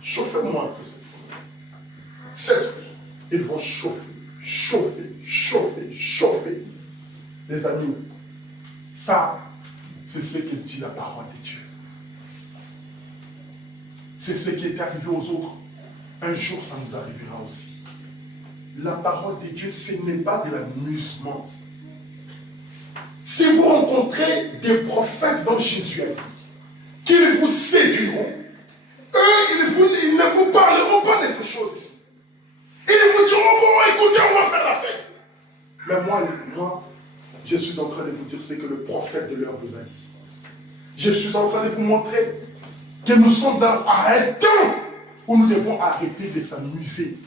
Chauffez-moi un peu cette fournaise. 7 fois. Ils vont chauffer, chauffer, chauffer, chauffer. Les amis, ça, c'est ce que dit la parole de Dieu. C'est ce qui est arrivé aux autres. Un jour, ça nous arrivera aussi. La parole de Dieu, ce n'est pas de l'amusement. Si vous rencontrez des prophètes dont Jésus a dit qu'ils vous séduiront, eux, ils ne vous parleront pas de ces choses ici. Ils vous diront, bon, écoutez, on va faire la fête. Mais moi, je suis en train de vous dire ce que le prophète de l'heure vous a dit. Je suis en train de vous montrer que nous sommes à un temps où nous devons arrêter de s'amuser.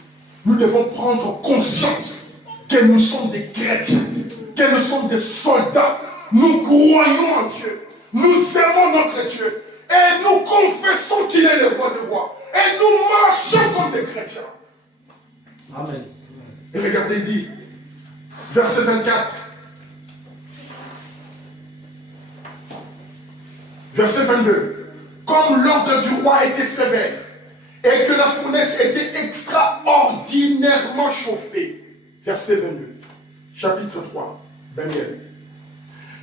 Nous devons prendre conscience que nous sommes des chrétiens, que nous sommes des soldats. Nous croyons en Dieu. Nous aimons notre Dieu. Et nous confessons qu'il est le roi des rois. Et nous marchons comme des chrétiens. Amen. Et regardez, il dit, verset 24. Verset 22. Comme l'ordre du roi était sévère et que la fournaise était extraordinairement chauffée. Verset 22. Chapitre 3. Daniel.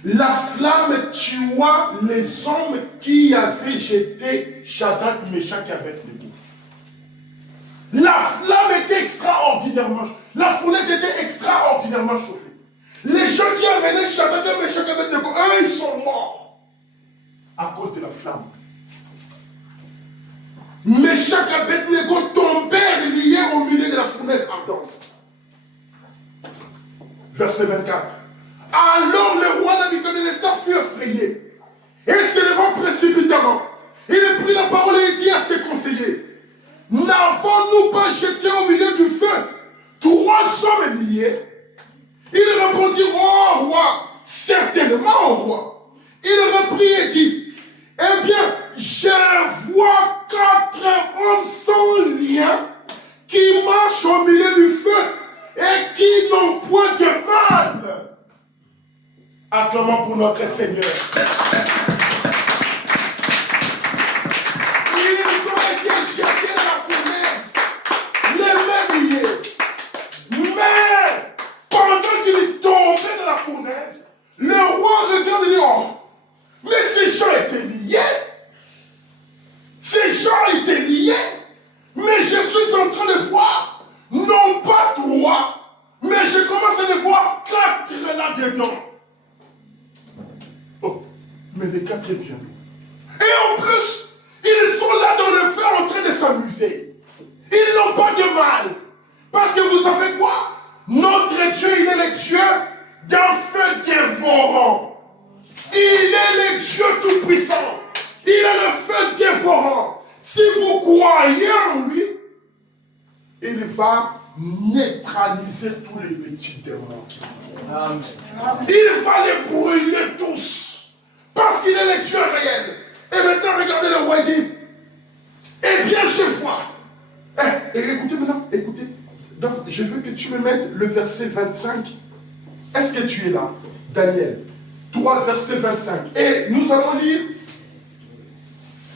La flamme tua les hommes qui avaient jeté Shadrach, Meshach et Abednego. La flamme était extraordinairement chauffée. La fournaise était extraordinairement chauffée. Les gens qui amenaient Shadrach, Meshach et Abednego, eux, ils sont morts à cause de la flamme. Meshach et Abednego tombèrent liés au milieu de la fournaise ardente. Verset 24. Alors le roi Nabuchodonosor fut effrayé et se levant précipitamment, il prit la parole et dit à ses conseillers, n'avons-nous pas jeté au milieu du feu 3 hommes liés? Ils répondirent au roi, certainement au roi. Il reprit et dit, eh bien, je vois 4 hommes sans lien qui marchent au milieu du feu et qui n'ont point de mal. Acclamons pour notre Seigneur. Ils ont été jetés dans la fournaise, les mains liées. Mais pendant qu'ils tombaient dans la fournaise, le roi regarde et dit, oh, mais ces gens étaient liés. Ces gens étaient liés. Mais je suis en train de voir, non pas 3, mais je commence à les voir 4 là-dedans. Oh, mais les 4 est bien loin. Et en plus, ils sont là dans le feu en train de s'amuser. Ils n'ont pas de mal. Parce que vous savez quoi? Notre Dieu, il est le Dieu d'un feu dévorant. Il est le Dieu tout-puissant. Il est le feu dévorant. Si vous croyez en lui, il va neutraliser tous les petits démons. Amen. Il va les brûler tous. Parce qu'il est le Dieu réel. Et maintenant, regardez le roi dit, eh bien, je vois. Écoutez maintenant, écoutez. Donc, je veux que tu me mettes le verset 25. Est-ce que tu es là? Daniel 3, verset 25. Et nous allons lire.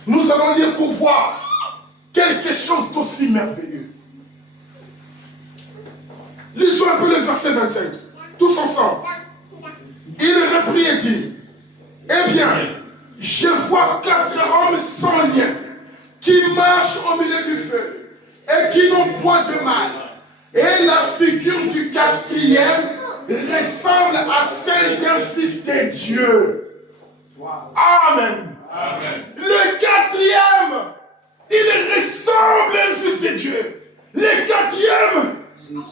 Nous allons lire pour voir quelque chose d'aussi merveilleux. Lisons un peu le verset 25. Tous ensemble. Il reprit et dit, eh bien, je vois 4 hommes sans lien qui marchent au milieu du feu et qui n'ont point de mal. Et la figure du 4e ressemble à celle d'un fils de Dieu. Amen. Amen. Le 4e, il ressemble à un fils de Dieu. Le 4e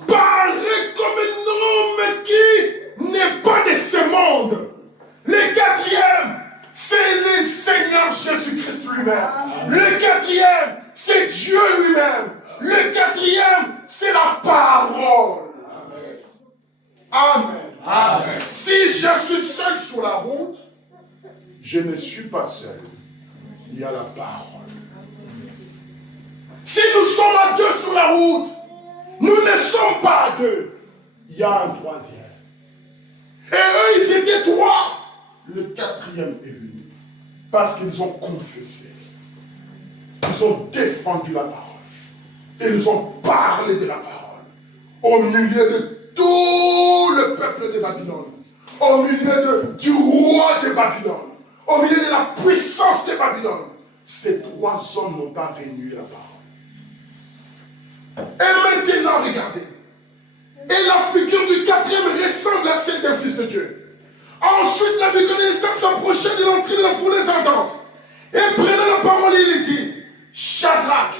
paraît comme un homme qui n'est pas de ce monde. Le 4e, c'est le Seigneur Jésus-Christ lui-même. Le 4e, c'est Dieu lui-même. Le 4e, c'est la parole. Amen. Amen. Si je suis seul sur la route, je ne suis pas seul. Il y a la parole. Si nous sommes à 2 sur la route, nous ne sommes pas à 2. Il y a un 3e. Et eux, ils étaient 3. Le 4e est venu. Parce qu'ils ont confessé. Ils ont défendu la parole. Ils ont parlé de la parole. Au milieu de tout le peuple de Babylone. Au milieu du roi de Babylone. Au milieu de la puissance de Babylone. Ces 3 hommes n'ont pas renié la parole. Et maintenant, regardez. Et la figure du 4e ressemble à celle d'un fils de Dieu. Ensuite, Nabuchodonosor s'approchait de l'entrée de la fournaise ardente. Et prenant la parole, il dit, Shadrach,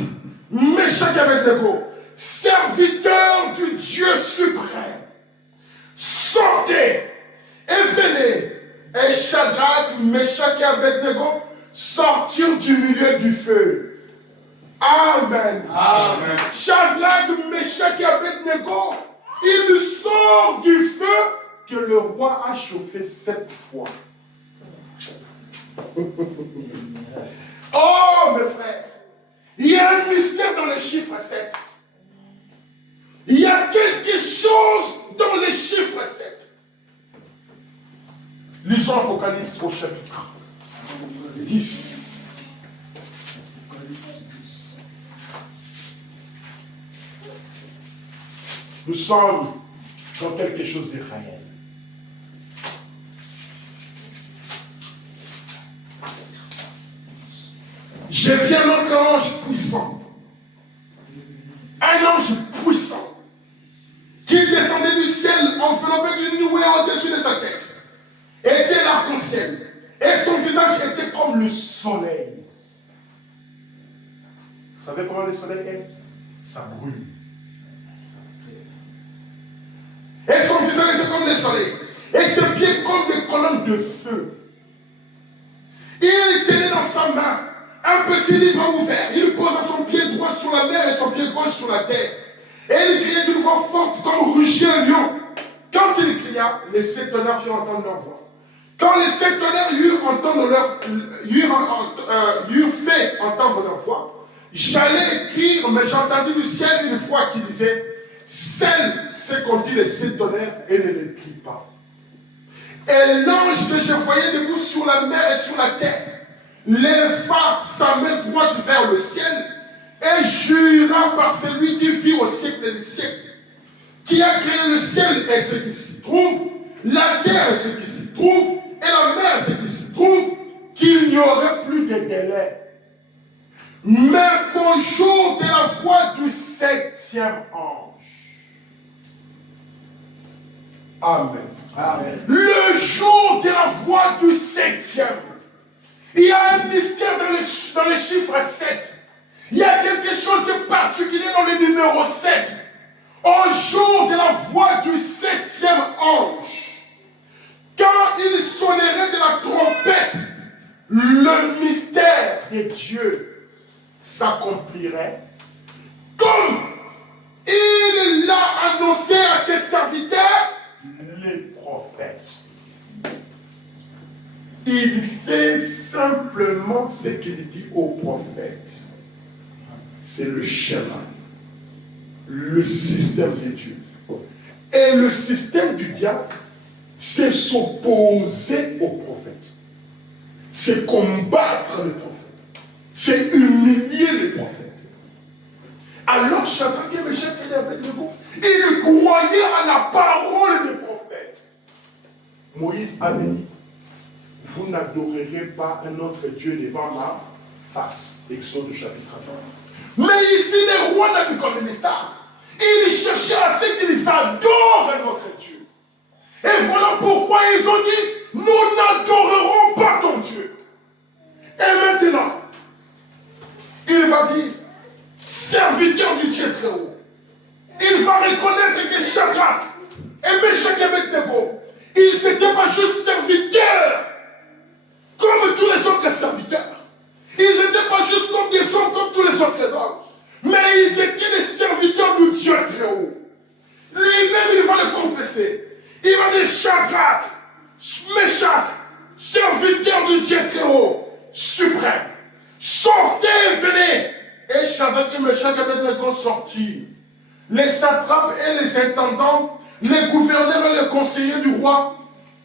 Meshach et Abednego, serviteurs du Dieu suprême, sortez et venez. Et Shadrach, Meshach et Abednego sortirent du milieu du feu. Amen. Amen. Shadrach, Meshach et Abednego, ils sortent du feu que le roi a chauffé 7 fois. Oh, mes frères, il y a un mystère dans le chiffre 7. Il y a quelque chose dans le chiffre 7. Lisons Apocalypse au chapitre 10. Nous sommes dans quelque chose de réel. Je vis un autre ange puissant. Un ange puissant qui descendait du ciel enveloppé d'une nuée au-dessus de sa tête. Était l'arc-en-ciel. Et son visage était comme le soleil. Vous savez comment le soleil est? Ça brûle. Et son visage était comme le soleil. Et ses pieds comme des colonnes de feu. Et il tenait dans sa main un petit livre ouvert. Il posa son pied droit sur la mer et son pied gauche sur la terre. Et il criait d'une voix forte comme rugit un lion. Quand il cria, les 7 tonnerres firent entendre leur voix. Quand les 7 tonnerres eurent fait entendre leur voix, j'allais écrire, mais j'ai entendu du ciel une voix qui disait, celle, c'est qu'on dit les 7 tonnerres, et ne l'écrit pas. Et l'ange que je voyais debout sur la mer et sur la terre, leva sa main droite vers le ciel, et jura par celui qui vit au siècle des siècles, qui a créé le ciel et ce qui s'y trouve, la terre et ce qui s'y trouve, et la mer et ce qui s'y trouve, qu'il n'y aurait plus de délai. Mais qu'au jour de la voix du 7e ange. Amen. Amen. Le jour de la voix du 7e. Il y a un mystère dans le chiffre 7. Il y a quelque chose de particulier dans le numéro 7. Au jour de la voix du 7e ange, quand il sonnerait de la trompette, le mystère de Dieu s'accomplirait comme il l'a annoncé à ses serviteurs, les prophètes. Il fait simplement ce qu'il dit aux prophètes. C'est le schéma, le système de Dieu. Et le système du diable, c'est s'opposer aux prophètes. C'est combattre les prophètes. C'est humilier les prophètes. Alors Shadrach et Meshach et Abednego, ils croyaient à la parole des prophètes. Moïse a dit, vous n'adorerez pas un autre Dieu devant ma face. Exode chapitre 20. Mais ici, les rois Nabuchodonosor, ils cherchaient à ce qu'ils adorent notre Dieu. Et voilà pourquoi ils ont dit, nous n'adorerons pas ton Dieu. Et maintenant, il va dire, serviteur du Dieu très haut. Il va reconnaître que Shadrach et Meshach et Abednego, ils n'étaient pas juste serviteurs, comme tous les autres serviteurs. Ils n'étaient pas juste comme des hommes, comme tous les autres hommes. Mais ils étaient des serviteurs du Dieu très haut. Lui-même, il va le confesser. Il va dire Shadrach, Meshach, serviteur du Dieu très haut, suprême. Sortez et venez. Et Shadrach et Meshach et Abednego sortirent. Les satrapes et les intendants, les gouverneurs et les conseillers du roi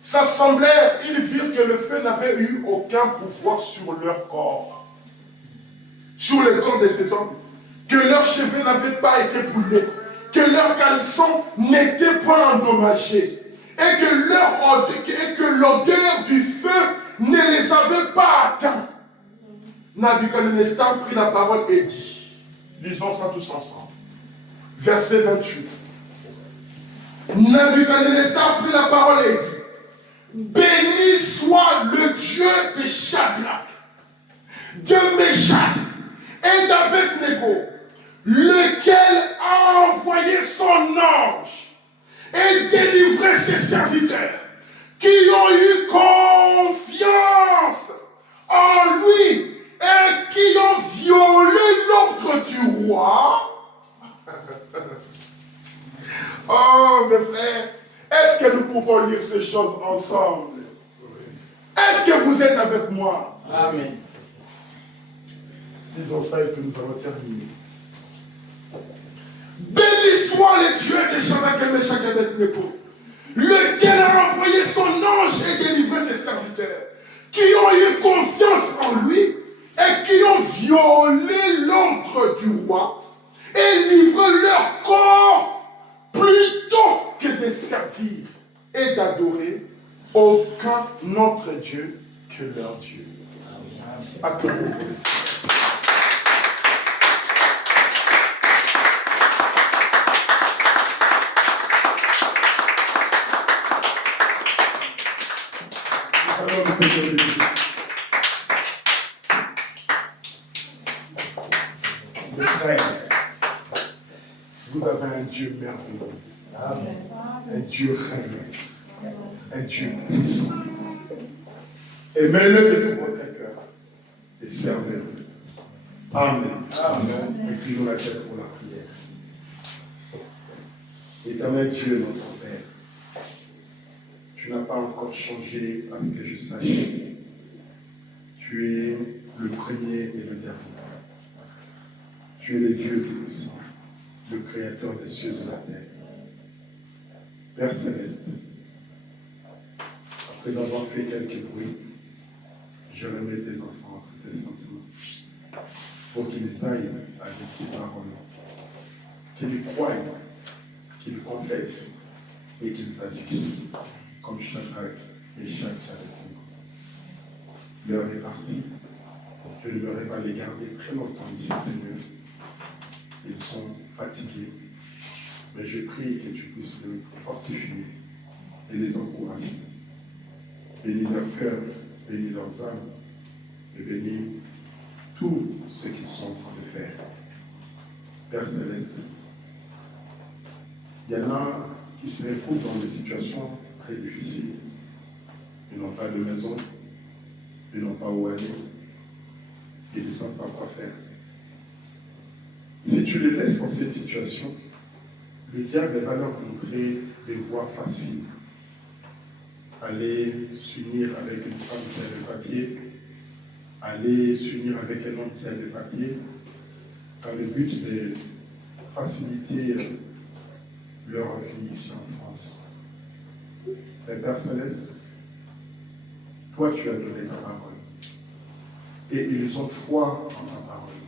s'assemblèrent. Ils virent que le feu n'avait eu aucun pouvoir sur leur corps, sur le corps de ces hommes, que leurs cheveux n'avaient pas été brûlés, que leurs caleçons n'étaient pas endommagés, et que l'odeur du feu ne les avait pas atteints. Nabuchodonosor prit la parole et dit, lisons ça tous ensemble, verset 28. Nabuchodonosor prit la parole et dit, béni soit le Dieu de Shadrach, de Meshach et d'Abednego, lequel a envoyé son ange et délivré ses serviteurs qui ont eu confiance en lui et qui ont violé l'ordre du roi. Oh mes frères, est-ce que nous pouvons lire ces choses ensemble? Est-ce que vous êtes avec moi? Amen. Disons ça et puis nous allons terminer. Béni soit le Dieu de Shadrach et Meshach et Abednego, lequel a envoyé son ange et délivré ses serviteurs, qui ont eu confiance en lui et qui ont violé l'ordre du roi et livré leur corps plutôt que de servir et d'adorer aucun autre Dieu que leur Dieu. Acclamons pour le Seigneur. Mes frères, vous avez un Dieu merveilleux. Amen. Un Dieu réel. Un Dieu puissant. Aimez-le de tout votre cœur et servez-le. Amen. Amen. Et puis nous la tête pour la prière. Éternel Dieu, notre Père, pas encore changé à ce que je sache. Tu es le premier et le dernier. Tu es le Dieu Tout-Puissant, le Créateur des cieux et de la terre. Père Céleste, après avoir fait quelques bruits, je remets tes enfants entre tes sentiments pour qu'ils aillent avec tes paroles, qu'ils croient, qu'ils confessent et qu'ils agissent comme Shadrach et Meshach avec nous. L'heure est partie. Je ne leur ai pas les garder très longtemps ici, Seigneur. Ils sont fatigués. Mais je prie que tu puisses les fortifier et les encourager. Bénis leur cœur, bénis leurs âmes et bénis tout ce qu'ils sont en train de faire. Père Céleste, il y en a qui se retrouvent dans des situations très difficiles. Ils n'ont pas de maison, ils n'ont pas où aller, ils ne savent pas quoi faire. Si tu les laisses dans cette situation, le diable va leur montrer des voies faciles. Aller s'unir avec une femme qui a des papiers, aller s'unir avec un homme qui a des papiers, dans le but de faciliter leur vie ici en France. Mais Père Céleste, toi tu as donné ta parole. Et ils ont foi en ta parole.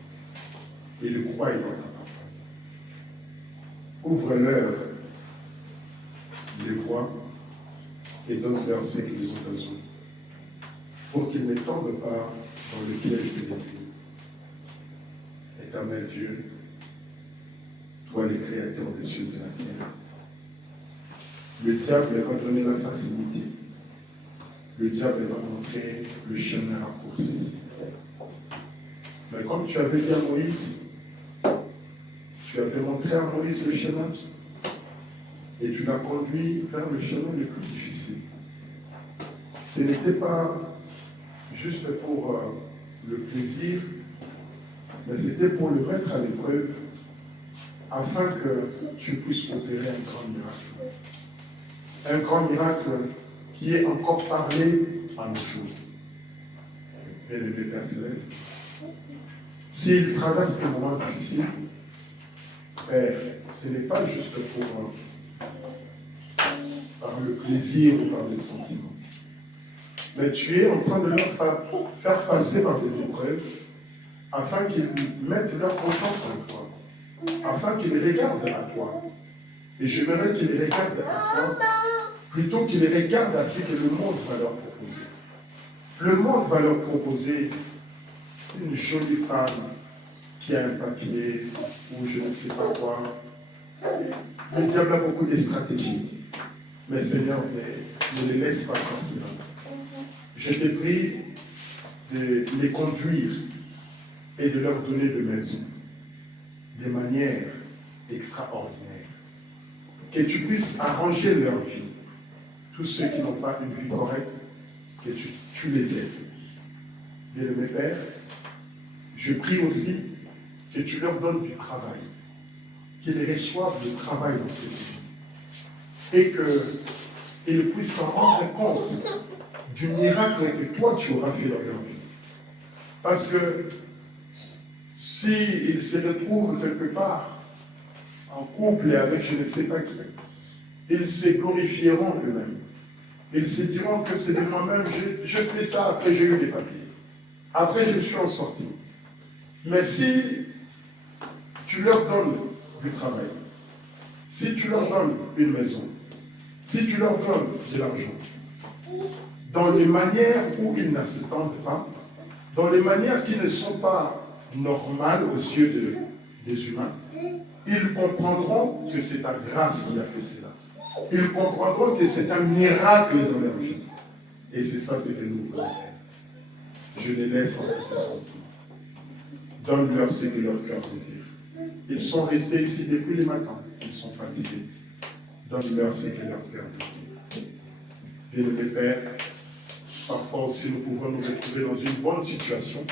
Ils croient dans ta parole. Ouvre-leur les voies et donne-leur ce qu'ils ont besoin, pour qu'ils ne tombent pas dans le piège de l'ennemi. Éternel Dieu, toi le Créateur des cieux et de la terre, le diable va donner la facilité, le diable va montrer le chemin raccourci. Mais comme tu avais dit à Moïse, tu avais montré à Moïse le chemin et tu l'as conduit vers le chemin le plus difficile. Ce n'était pas juste pour le plaisir, mais c'était pour le mettre à l'épreuve afin que tu puisses opérer un grand miracle. Un grand miracle qui est encore parlé à nos jours. Bien-aimé Père Céleste, s'il traverse des moments difficiles, Père, ce n'est pas juste pour par le plaisir ou par les sentiments. Mais tu es en train de leur faire passer par des épreuves afin qu'ils mettent leur confiance en toi, afin qu'ils regardent à toi. Et j'aimerais qu'ils regardent à toi plutôt qu'ils regardent à ce que le monde va leur proposer. Le monde va leur proposer une jolie femme qui a un papier ou je ne sais pas quoi. Le diable a beaucoup de stratégies. Mais Seigneur, ne les laisse pas faire cela. Je te prie de les conduire et de leur donner de maison, de manière extraordinaire. Que tu puisses arranger leur vie. Tous ceux qui n'ont pas une vie correcte, que tu les aides. Bien-aimé Père, je prie aussi que tu leur donnes du travail, qu'ils reçoivent du travail dans cette vie, et qu'ils puissent s'en rendre compte du miracle que toi tu auras fait dans leur vie. Parce que s'ils se retrouvent quelque part en couple et avec je ne sais pas qui, ils se glorifieront eux-mêmes. Ils se diront que c'est de moi-même, je fais ça, après j'ai eu des papiers. Après je me suis en sorti. Mais si tu leur donnes du travail, si tu leur donnes une maison, si tu leur donnes de l'argent, dans les manières où ils ne s'attendent pas, dans les manières qui ne sont pas normales aux yeux des humains, ils comprendront que c'est ta grâce qui a fait cela. Ils comprendront que c'est un miracle dans leur vie. Et c'est ça ce que nous voulons faire. Je les laisse en quelque sorte. Donne-leur ce que leur cœur désire. Ils sont restés ici depuis le matin. Ils sont fatigués. Donne-leur ce que leur cœur désire. Bien-aimé Père, parfois aussi nous pouvons nous retrouver dans une bonne situation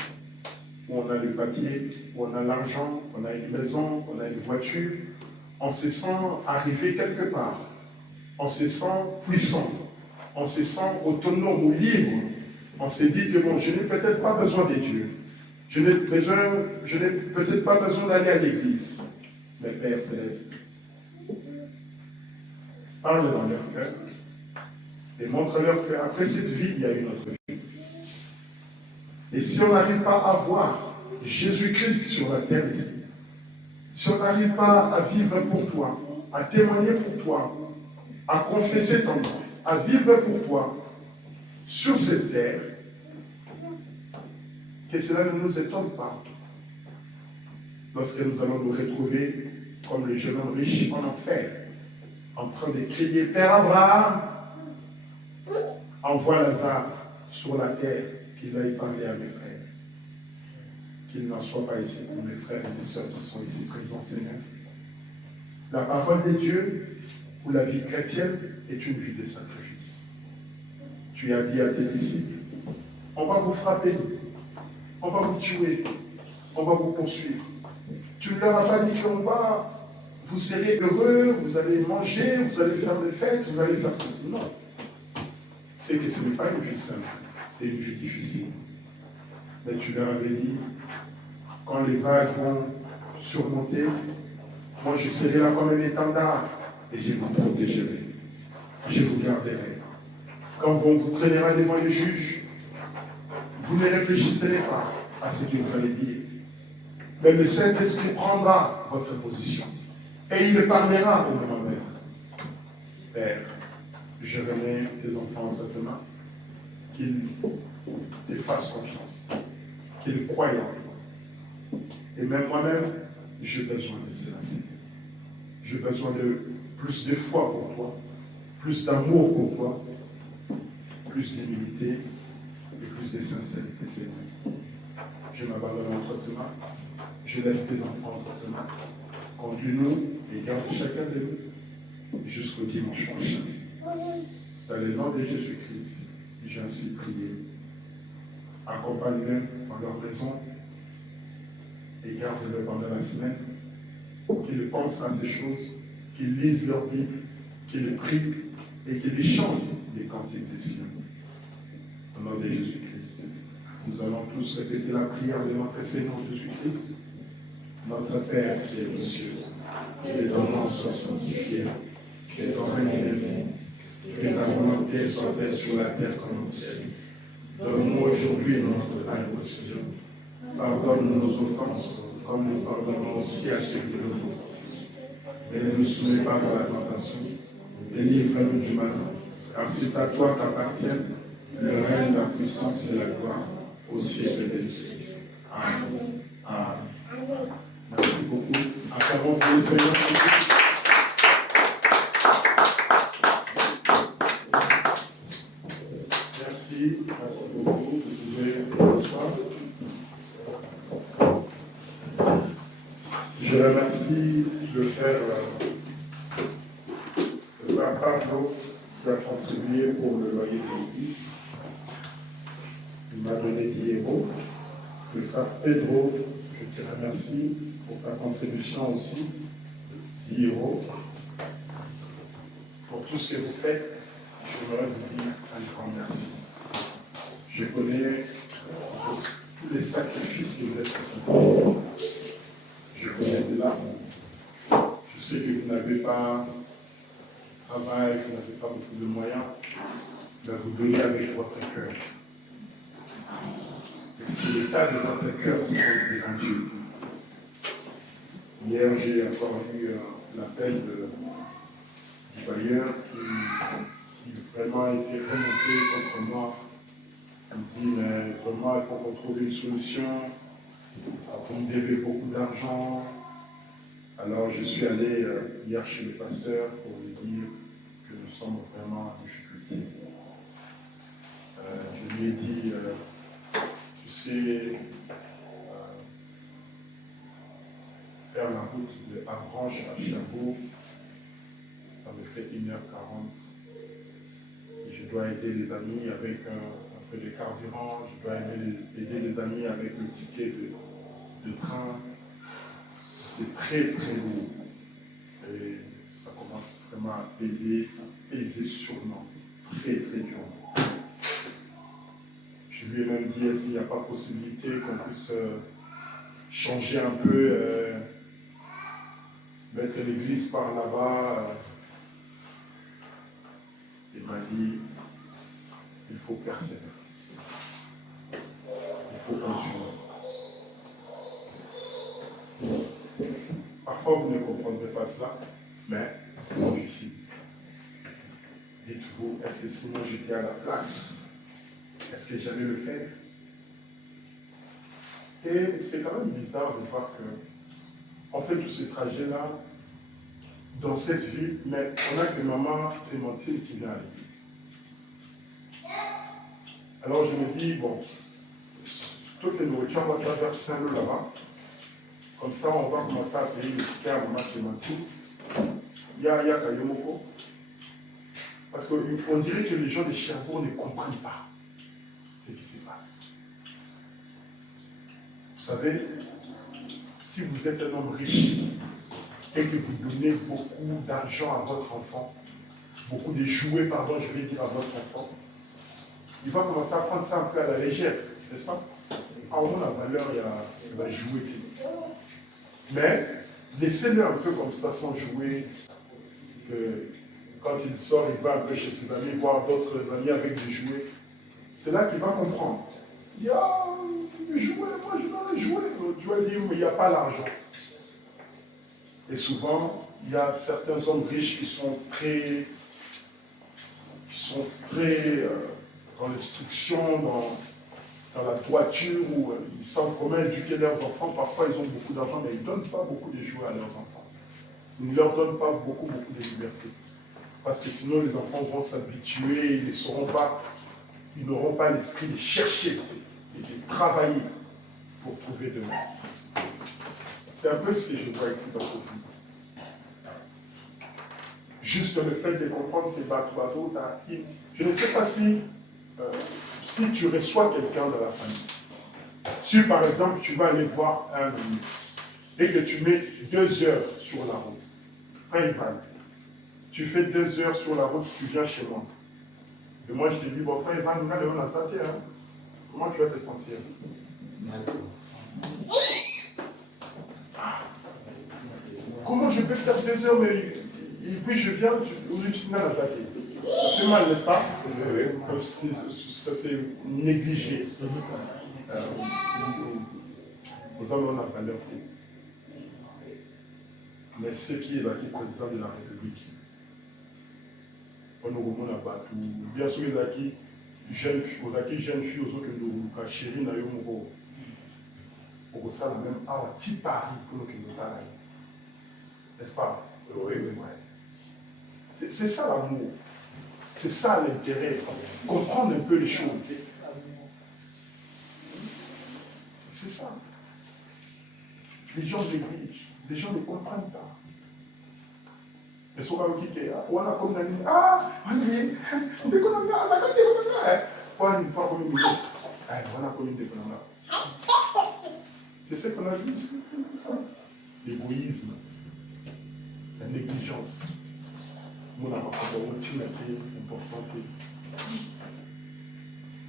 où on a le papier, où on a l'argent, on a une maison, on a une voiture. On se sent arrivé quelque part. On se sent puissant. on se sent autonome ou libre. On s'est dit que bon, je n'ai peut-être pas besoin de Dieu. Je n'ai peut-être pas besoin d'aller à l'église. Mais Père Céleste, parle dans leur cœur et montre-leur qu'après cette vie, il y a une autre vie. Et si on n'arrive pas à voir Jésus-Christ sur la terre ici, si on n'arrive pas à vivre pour toi, à témoigner pour toi, à confesser ton nom, à vivre pour toi sur cette terre, que cela ne nous étonne pas lorsque nous allons nous retrouver comme le jeune homme riche en enfer, en train de crier, Père Abraham, envoie Lazare sur la terre, qu'il aille parler à mes frères. Qu'il n'en soit pas ici pour mes frères et mes sœurs qui sont ici présents, Seigneur. La parole de Dieu ou la vie chrétienne est une vie de sacrifice. Tu as dit à tes disciples, on va vous frapper, on va vous tuer, on va vous poursuivre. Tu ne leur as pas dit qu'on va, vous serez heureux, vous allez manger, vous allez faire des fêtes, vous allez faire ceci. Non. C'est que ce n'est pas une vie simple, c'est une vie difficile. Mais tu leur avais dit, quand les vagues vont surmonter, moi je serai là comme un étendard et je vous protégerai. Je vous garderai. Quand on vous traînera devant les juges, vous ne réfléchissez pas à ce que vous allez dire. Mais le Saint-Esprit prendra votre position et il parlera au moment même. Père, je remets tes enfants entre tes mains, qu'ils te fassent confiance, qu'ils croient en toi. Et même moi-même, j'ai besoin de cela, Seigneur. J'ai besoin de plus de foi pour toi, plus d'amour pour toi, plus d'humilité et plus de sincérité, Seigneur. Je m'abandonne entre tes mains, je laisse tes enfants entre tes mains. Conduis-nous et garde chacun de nous jusqu'au dimanche prochain. Dans le nom de Jésus-Christ, j'ai ainsi prié. Accompagne-les dans leur maison et garde-les pendant la semaine, qu'ils pensent à ces choses, qu'ils lisent leur Bible, qu'ils prient et qu'ils chantent les cantiques des cieux. Au nom de Jésus-Christ, nous allons tous répéter la prière de notre Seigneur Jésus-Christ. Notre Père qui est aux cieux, que ton nom soit sanctifié, que ton règne vienne, que ta volonté soit faite sur la terre comme au ciel. Donne-nous aujourd'hui notre pain quotidien. Pardonne nos offenses, comme nous pardonnons aussi à ceux qui nous offensent. Mais ne nous soumets pas à la tentation, délivre-nous du mal. Car c'est à toi qu'appartiennent le règne, la puissance et la gloire au siècle des siècles. Amen. Amen. Merci beaucoup. Acclamons pour le Seigneur. Merci beaucoup. Vous pouvez bonsoir. Je remercie le frère Pablo qui a contribué pour le loyer de l'église. Il m'a donné 10 euros. Le frère Pedro, je te remercie pour ta contribution aussi, 10 euros. Pour tout ce que vous faites, je voudrais vous dire un grand merci. Je connais tous les sacrifices que vous êtes faits. Je connais cela. Je sais que vous n'avez pas de travail, vous n'avez pas beaucoup de moyens, mais vous donnez avec votre cœur. Et c'est l'état de votre cœur qui pose devant Dieu. Hier, j'ai encore eu l'appel du bailleur qui vraiment était remonté contre moi. Il me dit, mais vraiment, il faut qu'on trouve une solution. Vous me devez beaucoup d'argent. Alors, je suis allé hier chez le pasteur pour lui dire que nous sommes vraiment en difficulté. Je lui ai dit, tu sais, faire la route de Avranches à Cherbourg, ça me fait 1h40. Et je dois aider les amis avec un peu de carburant, je dois aider les amis avec le ticket de train. C'est très très lourd. Et ça commence vraiment à peser sur moi. très très dur. Je lui ai même dit, est-ce qu'il n'y a pas possibilité qu'on puisse changer un peu, mettre l'église par là-bas. Il m'a dit, il faut persévérer. Il faut continuer. Parfois, vous ne comprendrez pas cela, mais c'est difficile. Dites-vous, est-ce que sinon j'étais à la place, est-ce que j'allais le faire? Et c'est quand même bizarre de voir que on fait tous ces trajets-là dans cette ville, mais on n'a que maman Clémentine qui vient à l'église. Alors je me dis, bon, toutes les nourritures, on va faire Saint-Lô là-bas. Comme ça, on va commencer à payer le ticket à maman Clémentine. Il y a Kayomoko. Parce qu'on dirait que les gens de Cherbourg ne comprennent pas ce qui se passe. Vous savez, si vous êtes un homme riche et que vous donnez beaucoup d'argent à votre enfant, beaucoup de jouets, pardon, je vais dire à votre enfant, il va commencer à prendre ça un peu à la légère, n'est-ce pas? En moins, la valeur, il va jouer. Mais laissez-le un peu comme ça, sans jouer. Que quand il sort, il va un peu chez ses amis, voir d'autres amis avec des jouets. C'est là qu'il va comprendre. Il dit, ah, les jouets, moi je vais les jouer. Tu vas dire, mais il n'y a pas l'argent. Et souvent, il y a certains hommes riches qui sont très dans l'instruction, dans la droiture, où ils savent comment éduquer leurs enfants. Parfois, ils ont beaucoup d'argent, mais ils ne donnent pas beaucoup de jouets à leurs enfants. Ils ne leur donnent pas beaucoup de liberté. Parce que sinon, les enfants vont s'habituer, ils n'auront pas l'esprit de chercher et de travailler pour trouver de l'aide. C'est un peu ce que je vois ici dans ce film. Juste le fait de comprendre que Bateau t'active. Je ne sais pas si tu reçois quelqu'un dans la famille. Si par exemple tu vas aller voir un ami et que tu mets 2 heures sur la route, frère Ivan, tu fais 2 heures sur la route, tu viens chez moi. Et moi je te dis, bon frère Ivan, regarde la santé, hein. Comment tu vas te sentir? Comment je peux faire 2 heures, mais et puis je viens, je suis dans la santé. C'est mal, n'est-ce pas? Ça c'est négligé. Nous avons la valeur. Mais ce qui est là, qui est président de la République, on nous remonte là-bas. Bien sûr, il y a qui jeune fille, aux autres que nous chéris, nous avons ça la même à petit pari pour nous que nous parlons. N'est-ce pas? Oui. C'est ça l'amour. C'est ça l'intérêt. Comprendre un peu les choses. C'est ça. Les gens négligent. Les gens ne comprennent pas. Ils sont comme qui on a comme ah, on dit, on est comme c'est ce qu'on a vu ici. L'égoïsme, la négligence.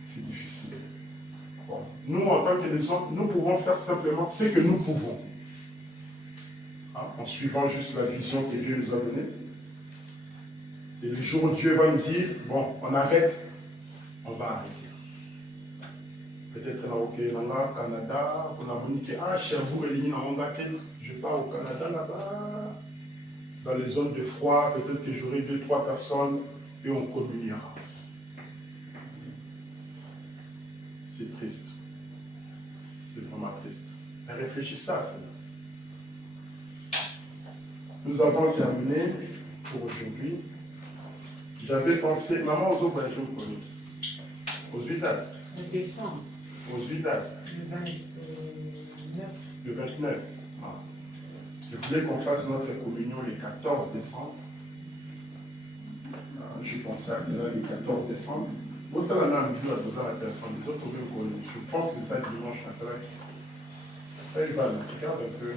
C'est difficile. Bon. Nous, en tant que les hommes, nous pouvons faire simplement ce que nous pouvons. En suivant juste la vision que Dieu nous a donnée. Et le jour où Dieu va nous dire, bon, on arrête, on va arrêter. Peut-être au Canada, on a dit que Cherbourg je pars au Canada là-bas. Dans les zones de froid, peut-être que j'aurai 2-3 personnes et on communiera. C'est triste. C'est vraiment triste. Mais réfléchissez à cela. Nous avons terminé pour aujourd'hui. J'avais pensé, maman, aux autres, aux 8 dates. Le décembre. Aux 8 dates. Le 29. Le 29. Ah. Je voulais qu'on fasse notre communion le 14 décembre. Je pensais à cela le 14 décembre. Je pense que ça dimanche après. Ça, il va, regarde un peu.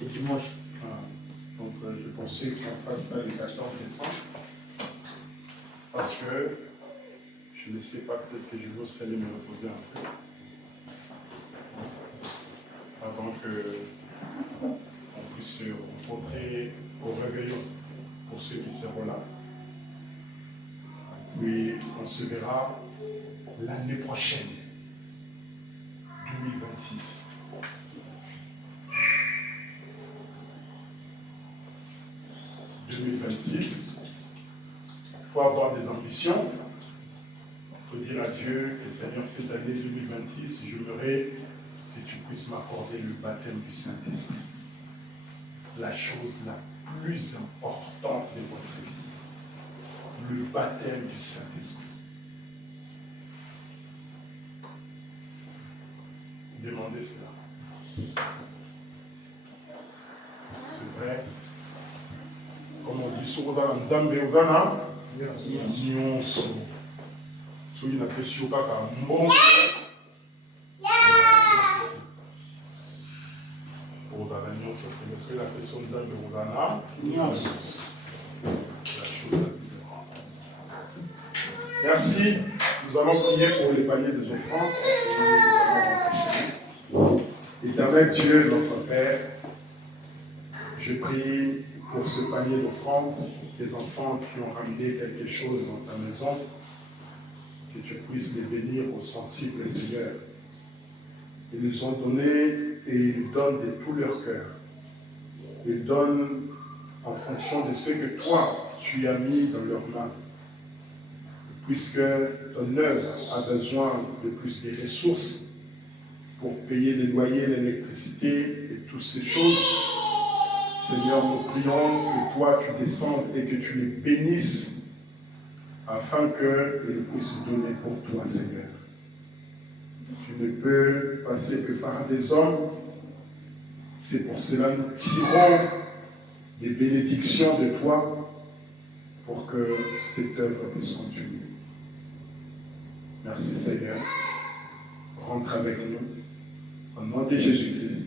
Et dimanche. Donc, je pensais qu'on fasse ça le 14 décembre. Parce que je ne sais pas, peut-être que je vais aussi aller me reposer un peu. Avant qu'on puisse se rencontrer au réveillon pour ceux qui seront là. Puis on se verra l'année prochaine, 2026. Il faut avoir des ambitions. Il faut dire à Dieu que Seigneur, cette année 2026, je voudrais que tu puisses m'accorder le baptême du Saint-Esprit. La chose la plus importante de votre vie. Le baptême du Saint-Esprit. Demandez cela. C'est vrai. Comme on dit, sur Nzambe Ozana, nyonso. Soki na pesi yo kaka mbongo. Ozana nyonso. Soki na pesi yo Nzambe Ozana nyonso. La chose la plus importante. Merci. Nous allons prier pour les paniers des offrandes. Éternel Dieu, notre Père, je prie pour ce panier d'offrandes, tes enfants qui ont ramené quelque chose dans ta maison, que tu puisses les bénir au centuple, Seigneur. Ils nous ont donné et ils nous donnent de tout leur cœur. Ils donnent en fonction de ce que toi, tu as mis dans leurs mains. Puisque ton œuvre a besoin de plus de ressources pour payer les loyers, l'électricité et toutes ces choses. Seigneur, nous prions que toi tu descendes et que tu les bénisses afin qu'ils puissent donner pour toi, Seigneur. Tu ne peux passer que par des hommes. C'est pour cela que nous tirons des bénédictions de toi pour que cette œuvre puisse continuer. Merci, Seigneur. Rentre avec nous. Au nom de Jésus-Christ.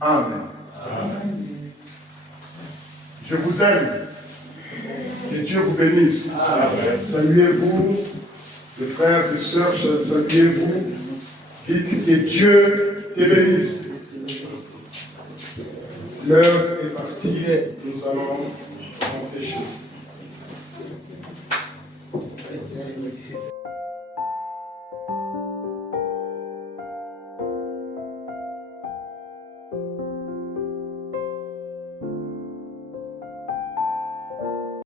Amen. Amen. Je vous aime. Que Dieu vous bénisse. Amen. Saluez-vous, les frères et sœurs, saluez-vous. Dites que Dieu te bénisse. L'heure est partie. Nous allons